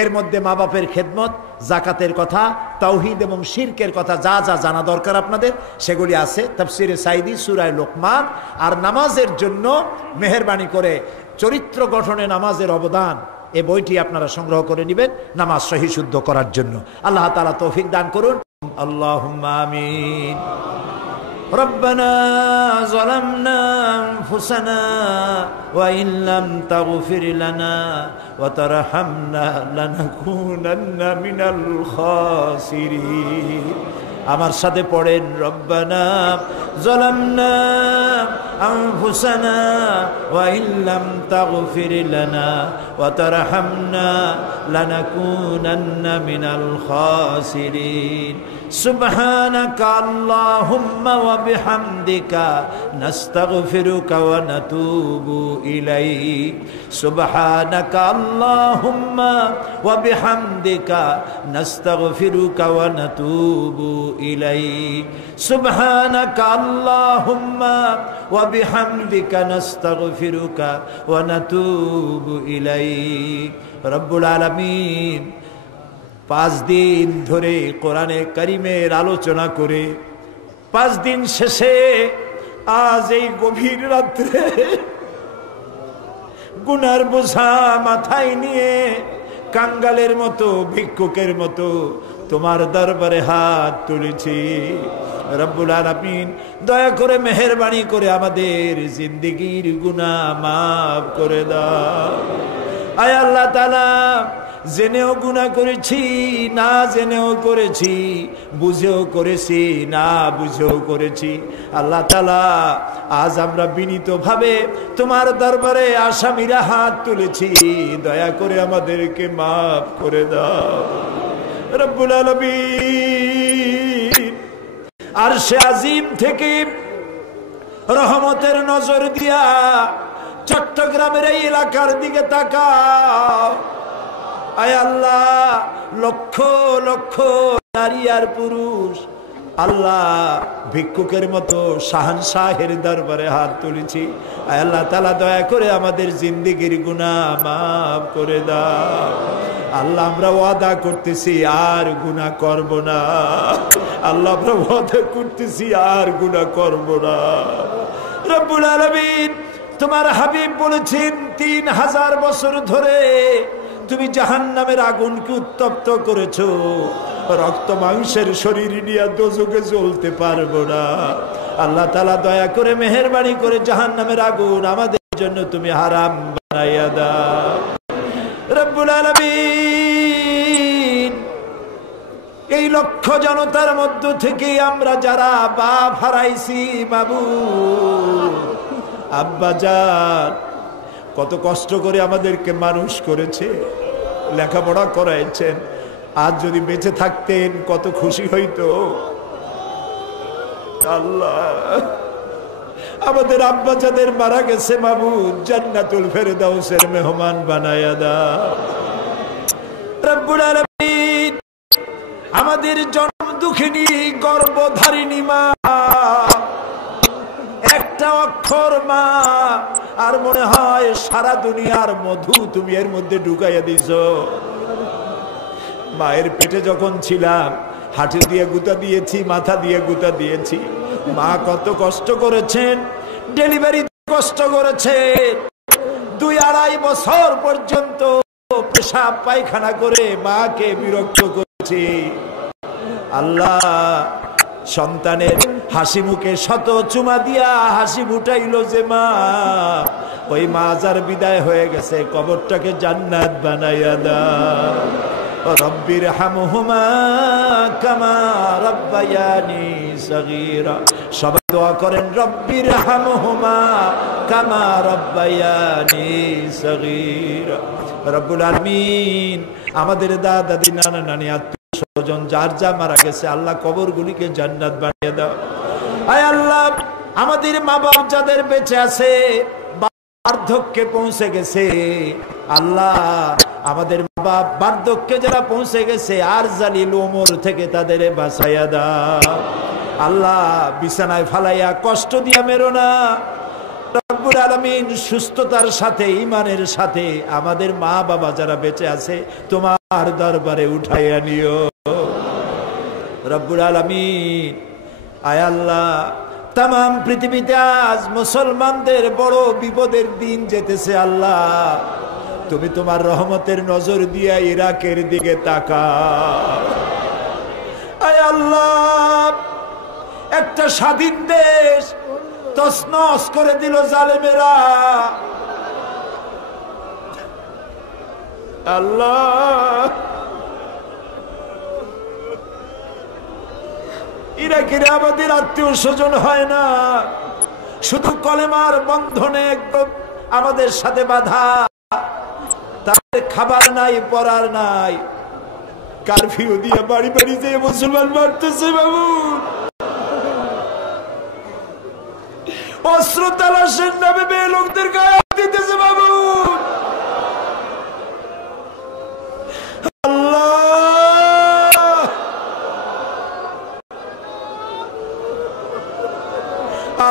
এর মধ্যে মা বাপের খেদমত, জাকাতের কথা, তাওহীদ এবং শিরকের কথা যা যা জানা দরকার আপনাদের সেগুলি আছে তাফসীরে সাইদি সূরা লোকমান। আর নামাজের জন্য মেহেরবানি করে চরিত্র গঠনে নামাজের অবদান, এই বইটি আপনারা সংগ্রহ করে নেবেন নামাজ সহি শুদ্ধ করার জন্য। আল্লাহ তাআলা তৌফিক দান করুন। আল্লাহুম্মা আমিন। ربنا ظلمنا أنفسنا وإن لم تغفر لنا وترحمنا لنكونن من الخاسرين। আমার সাথে পড়েন, রব্বানা যালামনা আনফুসানা ওয়া ইল্লাম তাগফির লানা ওয়া তারহামনা লানাকুনান্না মিনাল খাসিরিন। সুবহানাকা আল্লাহুম্মা ওয়া বিহামদিকা নাস্তাগফিরুকা ওয়া নাতুবু ইলাইক। সুবহানাকা আল্লাহুম্মা ওয়া বিহামদিকা নাস্তাগফিরুকা ওয়া নাতুবু ইলাইক। সুবহানাকা আল্লাহুম্মা ওয়া বিহামদিকা নাস্তাগফিরুকা ওয়া নাতুবু ইলাইক। রব্বুল আলামিন 5 দিন ধরে কোরআনে কারিমের আলোচনা করে 5 দিন শেষে আজ এই গভীর রাত্রে গুনার বোঝা মাথায় নিয়ে কাঙ্গালের মতো, ভিক্ষুকের মতো তোমার দরবারে হাত তুলেছি। রব্বুল আলামিন দয়া করে মেহেরবানি করে আমাদের জিন্দেগির গুনাহ মাফ করে দাও। আয় আল্লাহ তাআলা, জেনেও গুনাহ করেছি, না জেনেও করেছি, বুঝেও করেছি, না বুঝেও করেছি। আল্লাহ তাআলা, আজ আমরা বিনীতভাবে তোমার দরবারে আসামিরা হাত তুলেছি, দয়া করে আমাদেরকে মাফ করে দাও। রব্বুল আলামিন আরশে আজিম থেকে রহমতের নজর দিয়া চট্টগ্রামের এই এলাকার দিকে তাকাও। আয় আল্লাহ, লক্ষ লক্ষ নারী আর পুরুষ আল্লাহ ভিক্ষুকের মতো শাহনশাহের দরবারে হাত তুলেছি। আয় আল্লাহ তাআলা, দয়া করে আমাদের জিন্দেগির গুনাহ মাফ করে দাও। আল্লাহ, আমরা ওয়াদা করতেছি আর গুনাহ করব না। আল্লাহ, আমরা ওয়াদা করতেছি আর গুনাহ করব না। রব্বুল আলামিন তোমার হাবিব বলেছেন 3000 বছর ধরে তুমি জাহান্নামের আগুনকে উত্তপ্ত করেছো, রক্ত মাংসের শরীর নিয়ে দোজখে জ্বলতে পারবো না। আল্লাহ তাআলা দয়া করে মেহেরবানি করে জাহান্নামের আগুন আমাদের জন্য তুমি হারাম বানাইয়া দাও। রব্বুল আলামিন এই লক্ষ জনতার মধ্য থেকে আমরা যারা বাপ হারাইছি, মাবুদ আব্বা জান কত কষ্ট করে আমাদেরকে মানুষ করেছে, লেখাপড়া করাইছেন, আজ যদি বেঁচে থাকতেন কত খুশি হইতো। আল্লাহ আমাদের আব্বা যাদের মারা গেছে মাবুদ জান্নাতুল ফেরদাউসের মেহমান বানায়া দাও। রব্বুল আলামিন আমাদের জন্ম দুঃখিনী গর্ভধারিণী মা, একটা অক্ষর মা, আর মনে হয় সারা দুনিয়ার মধু তুমি এর মধ্যে ঢুকাইয়া দিছো। মায়ের পেটে যখন ছিলাম হাঁটু দিয়ে গুঁতা দিয়েছি, মাথা দিয়ে গুঁতা দিয়েছি। মা কত কষ্ট করেছেন, ডেলিভারি কষ্ট করেছেন, 2-2.5 বছর পর্যন্ত পেশাব পায়খানা করে মাকে বিরক্ত করেছি। আল্লাহ সন্তানের হাসি মুখে শত চুমা দিয়া হাসি ফুটাইলো যে মা, ওই মা যার বিদায় হয়ে গেছে কবরটাকে জান্নাত বানাইয়া দাও। রব্বির হামহুমা কামা রব্বায়ানি সগীরা, সবাই দোয়া করেন রব্বির হামহুমা কামা রব্বায়ানি সগীরা। রব্বুল আলামিন আমাদের দাদা দাদি নানা নানি আত্মীয় স্বজন যার যা মারা গেছে আল্লাহ কবরগুলিকে জান্নাত বানিয়ে দাও। আয় আল্লাহ আমাদের মা বাপ যাদের বেঁচে আছে বার্ধক্যে পৌঁছে গেছে, আল্লাহ আমাদের মা বাপ বার্ধক্যে যারা পৌঁছে গেছে আর জালিল ওমর থেকে তাদের বাঁচাইয়া দাও। আল্লাহ বিছানায় ফালাইয়া কষ্ট দিয়া মেরো না। রব্বুল আলামিন সুস্থতার সাথে ঈমানের সাথে আমাদের মা বাবা যারা বেঁচে আছে তোমার দরবারে উঠাইয়া নিও। রব্বুল আলামিন আয় আল্লাহ তামাম পৃথিবীতে আজ মুসলমানদের বড় বিপদের দিন যেতেছে। আল্লাহ তুমি তোমার রহমতের নজর দিয়া ইরাকের দিকে তাকাও। আয় আল্লাহ একটা স্বাধীন দেশ তছনছ করে দিল জালেমেরা। আল্লাহ ইরাকের আমাদের আত্মীয় স্বজন হয় না, শুধু কলেমার বন্ধনে একদম আমাদের সাথে বাধা। তাদের খাবার নাই, পরার নাই, কারফিউ দিয়ে বাড়ি বাড়ি যেয়ে মুসলমান মারতেছে বাবু। অস্ত্র তালাশের নামে মেয়ে লোকদের গায়ে দিতেছে বাবু। আল্লাহ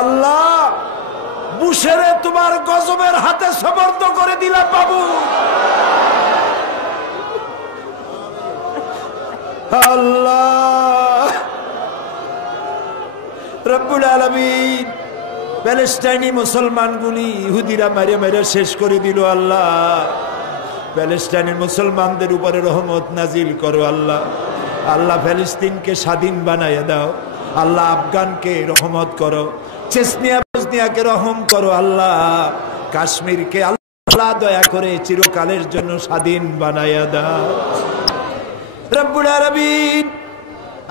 আল্লাহ বুশেরে তোমার গজবের হাতে সমর্থ করে দিলাম বাবু। আল্লাহ রব্বুল আলামিন প্যালেস্টাইনি মুসলমানগুলি ইহুদিরা মারিয়া মারিয়া শেষ করে দিল। আল্লাহ প্যালেস্টাইনের মুসলমানদের উপরে রহমত নাজিল করো। আল্লাহ আল্লাহ ফিলিস্তিনকে স্বাধীন বানাইয়া দাও। আল্লাহ আফগানকে রহমত করো, চেচনিয়া বসনিয়াকে রহম করো। আল্লাহ কাশ্মীরকে আল্লাহ দয়া করে চিরকালের জন্য স্বাধীন বানাইয়া দাও। রব্বুল আলামিন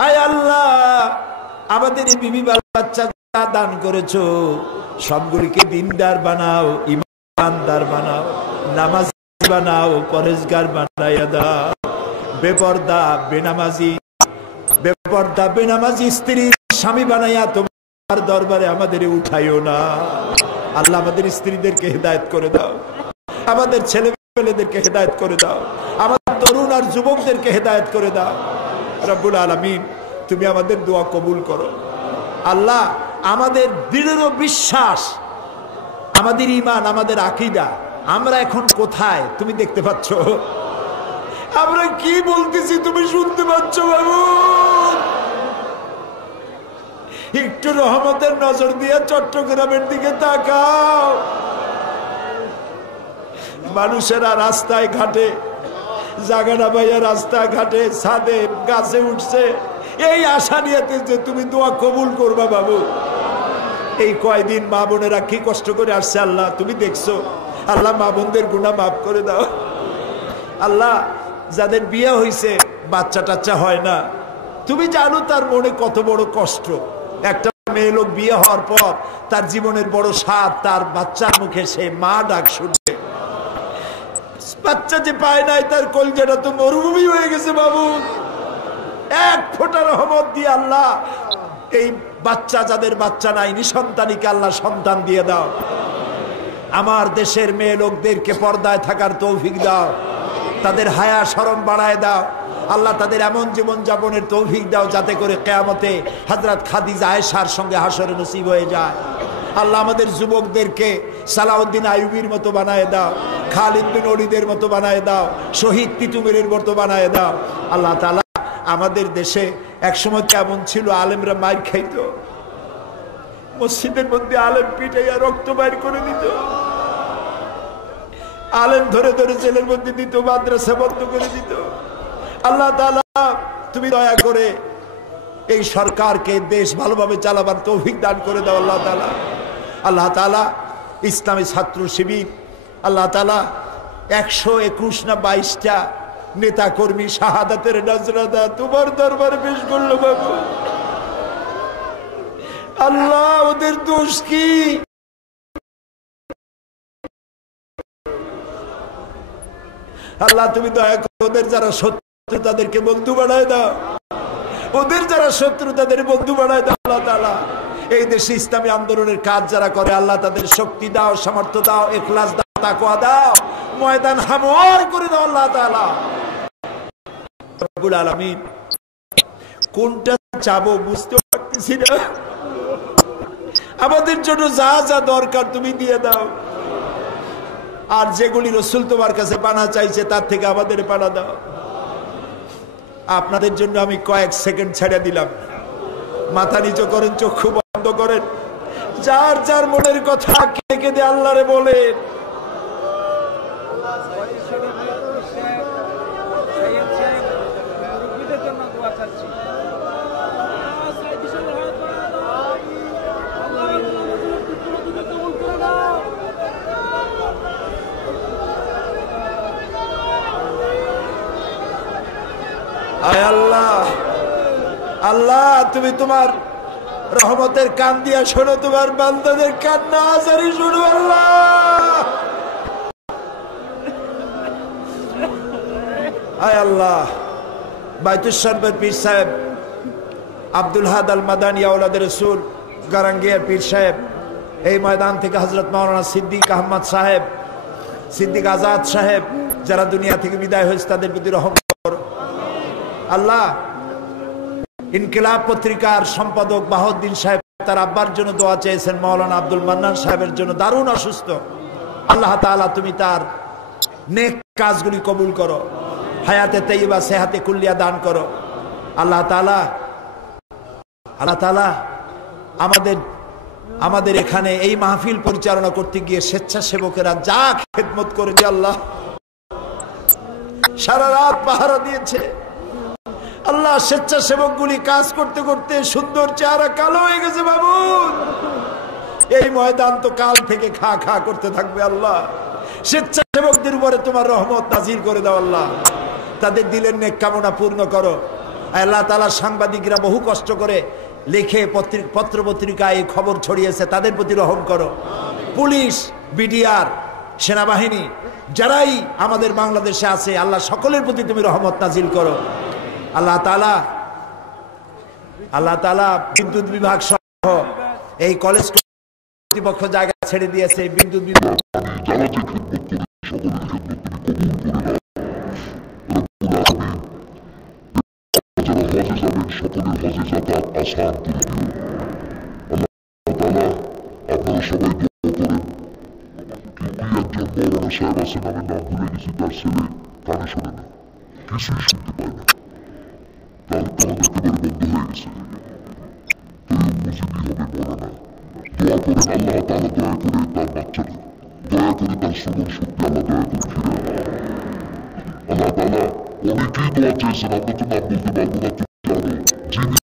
আয় আল্লাহ আমাদের এই বিবি বাচ্চা দান করেছো সবগুলিকে দিনদার বানাও, ইমানদার বানাও, নামাজ বানাও, পরেজগার বানাইয়া দাও। বেপর্দা বেনামাজি স্ত্রী স্বামী বানাইয়া তোমার দরবারে আমাদের উঠাইও না। আল্লাহ আমাদের স্ত্রীদেরকে হেদায়েত করে দাও, আমাদের ছেলে পেলেদেরকে হেদায়েত করে দাও, আমাদের তরুণ আর যুবকদেরকে হেদায়েত করে দাও। রব্বুল আলামিন তুমি আমাদের দোয়া কবুল করো। আল্লাহ আমাদের দৃঢ় বিশ্বাস, আমাদের ঈমান, আমাদের আকীদা, আমরা এখন কোথায় তুমি দেখতে পাচ্ছ। আমরা কি বলতেছি তুমি শুনতে পাচ্ছ বাবু। একটু রহমতের নজর দিয়ে চট্টগ্রামের দিকে তাকাও। মানুষেরা রাস্তায় ঘাটে, জাগানা ভাইয়া রাস্তায় ঘাটে, ছাদে, গাছে উঠছে, এই আশা নিয়ে যে তুমি দোয়া কবুল করবা বাবু। এই কয়দিন মা বোনেরা কি কষ্ট করে আসছে আল্লাহ তুমি দেখছো। আল্লাহ মা বোনদের গুনাহ মাফ করে দাও আল্লাহ। যাদের বিয়ে হয়েছে বাচ্চা টাচ্চা হয় না, তুমি জানো তার মনে কত বড় কষ্ট। একটা মেয়ে লোক বিয়ে হওয়ার পর তার জীবনের বড় স্বাদ তার বাচ্চার মুখে সে মা ডাক শুনবে। বাচ্চা যে পায় নাই তার কলজাটা তো মরুভূমি হয়ে গেছে বাবু। এক ফোঁটা রহমত দিয়ে আল্লাহ এই বাচ্চা, যাদের বাচ্চা নাই, নিঃসন্তানীকে আল্লাহ সন্তান দিয়ে দাও। আমার দেশের মেয়ে লোকদেরকে পর্দায় থাকার তৌফিক দাও, তাদের হায়া শরম বাড়ায় দাও আল্লাহ। তাদের এমন জীবন যাপনের তৌফিক দাও যাতে করে কিয়ামতে হযরত খাদিজা আয়েশার সঙ্গে হাসরে নসিব হয়ে যায় আল্লাহ। আমাদের যুবকদেরকে সালাউদ্দিন আইয়ুবীর মতো বানায় দাও, খালিদ বিন ওলীদের মতো বানায় দাও, শহীদ তিতুমীরের মতো বানায় দাও আল্লাহ তাআলা। আমাদের দেশে একসময় কেমন ছিল, আলেমরা মার খাইত, মসজিদের মধ্যে আলেম পিটাইয়া রক্ত বাইর করে দিত, আলেম ধরে ধরে জেলের মধ্যে দিত, মাদ্রাসা বন্ধ করে দিত। আল্লাহ তাআলা তুমি দয়া করে এই সরকারকে দেশ ভালোভাবে চালাবার তৌফিক দান করে দাও আল্লাহ তাআলা। আল্লাহ তাআলা ইসলামী ছাত্র শিবির আল্লাহ তাআলা 121 না 22টা নেতা কর্মী শাহাদাতের নজরাদা তোমার দরবারে পেশ করলো বাবু। আল্লাহ ওদের দোষ কি? আল্লাহ তুমি দয়া করে ওদের যারা শত্রু তাদেরকে বন্ধু বানায় দাও, ওদের যারা শত্রু তাদের বন্ধু বানায় দাও আল্লাহ তাআলা। এই দেশে ইসলামী আন্দোলনের কাজ যারা করে আল্লাহ তাদের শক্তি দাও, সামর্থ্য দাও, ইখলাস দাও, তাকওয়া দাও, ময়দান হামওয়ার করে দাও আল্লাহ তাআলা। রব্বুল আলামিন কোনটা চাবো বুঝতে পারতেছি না। আমাদের জন্য যা যা দরকার তুমি দিয়ে দাও, আর যেগুলি রাসূল তোমার কাছে পানা চাইছে তার থেকে আমাদের পানা দাও। আপনাদের জন্য আমি কয়েক সেকেন্ড ছেড়ে দিলাম, মাথা নিচু করেন, চক্ষু বন্ধ করেন, যার যার মনের কথা কেঁদে কেঁদে আল্লাহরে বলেন। আয় আল্লাহ, আল্লাহ তুমি তোমার রহমতের কান দিয়া শোনো, তোমার বান্দাদের কান্না আজারি শোনো আল্লাহ। আয় আল্লাহ, বাইতুল শরফের পীর সাহেব আব্দুল হাদ আল মাদানী আওলাদ রাসূল গারাঙ্গিয়ার পীর সাহেব, এই ময়দান থেকে হযরত মাওলানা সিদ্দিক আহমদ সাহেব, সিদ্দিক আজাদ সাহেব যারা দুনিয়া থেকে বিদায় হয়েছে তাদের প্রতি রহম করো আল্লাহ। ইনকিলাব পত্রিকার সম্পাদক বাহাউদ্দিন সাহেব তার আব্বার জন্য দোয়া চেয়েছেন, মাওলানা আব্দুল মান্নান সাহেবের জন্য, দারুণ অসুস্থ। আল্লাহ তাআলা তুমি তার নেক কাজগুলি কবুল করো, হায়াতে তাইয়্যিবা সেহাতে কুল্লিয়া দান করো আল্লাহ তাআলা। আল্লাহ তাআলা আমাদের এখানে এই মাহফিল পরিচালনা করতে গিয়ে স্বেচ্ছাসেবকেরা যা খেদমত করেছে আল্লাহ, সারা রাত পাহারা দিয়েছে আল্লাহ। স্বেচ্ছাসেবকগুলি কাজ করতে করতে সুন্দর চেহারা কালো হয়ে গেছে বাবু। এই ময়দান তো কাল থেকে খা খা করতে থাকবে আল্লাহ। স্বেচ্ছাসেবকদের উপরে তোমার রহমত নাজিল করে দাও আল্লাহ, তাদের দিলের নেক কামনা পূর্ণ করো আল্লাহ তাআলা। সাংবাদিকরা বহু কষ্ট করে লিখে পত্র পত্রিকায় এই খবর ছড়িয়েছে, তাদের প্রতি রহম করো। পুলিশ, বিডিআর, সেনাবাহিনী যারাই আমাদের বাংলাদেশে আছে আল্লাহ, সকলের প্রতি তুমি রহমত নাজিল করো আল্লাহ তাআলা। আল্লাহ তাআলা বিদ্যুৎ বিভাগ সহ এই কলেজ কর্তৃপক্ষ জায়গা ছেড়ে দিয়েছে, বিদ্যুৎ বিভাগ কিছুই শুনতে পায় না, তার কান একেবারে বন্ধ হয়ে গেছে। তো জিনি হবে মরে না। দোয়া করেন আল্লাহ তাআলা দয়া করে তার বাচ্চাকে, দয়া করে তার শ্রবণ শক্তি আল্লাহ দয়া করে ফিরে আল্লাহ তাআলা। অনেকেই দোয়া চেয়েছেন, আমরা তো নাম বলতে পারবো না, তুমি জানো যিনি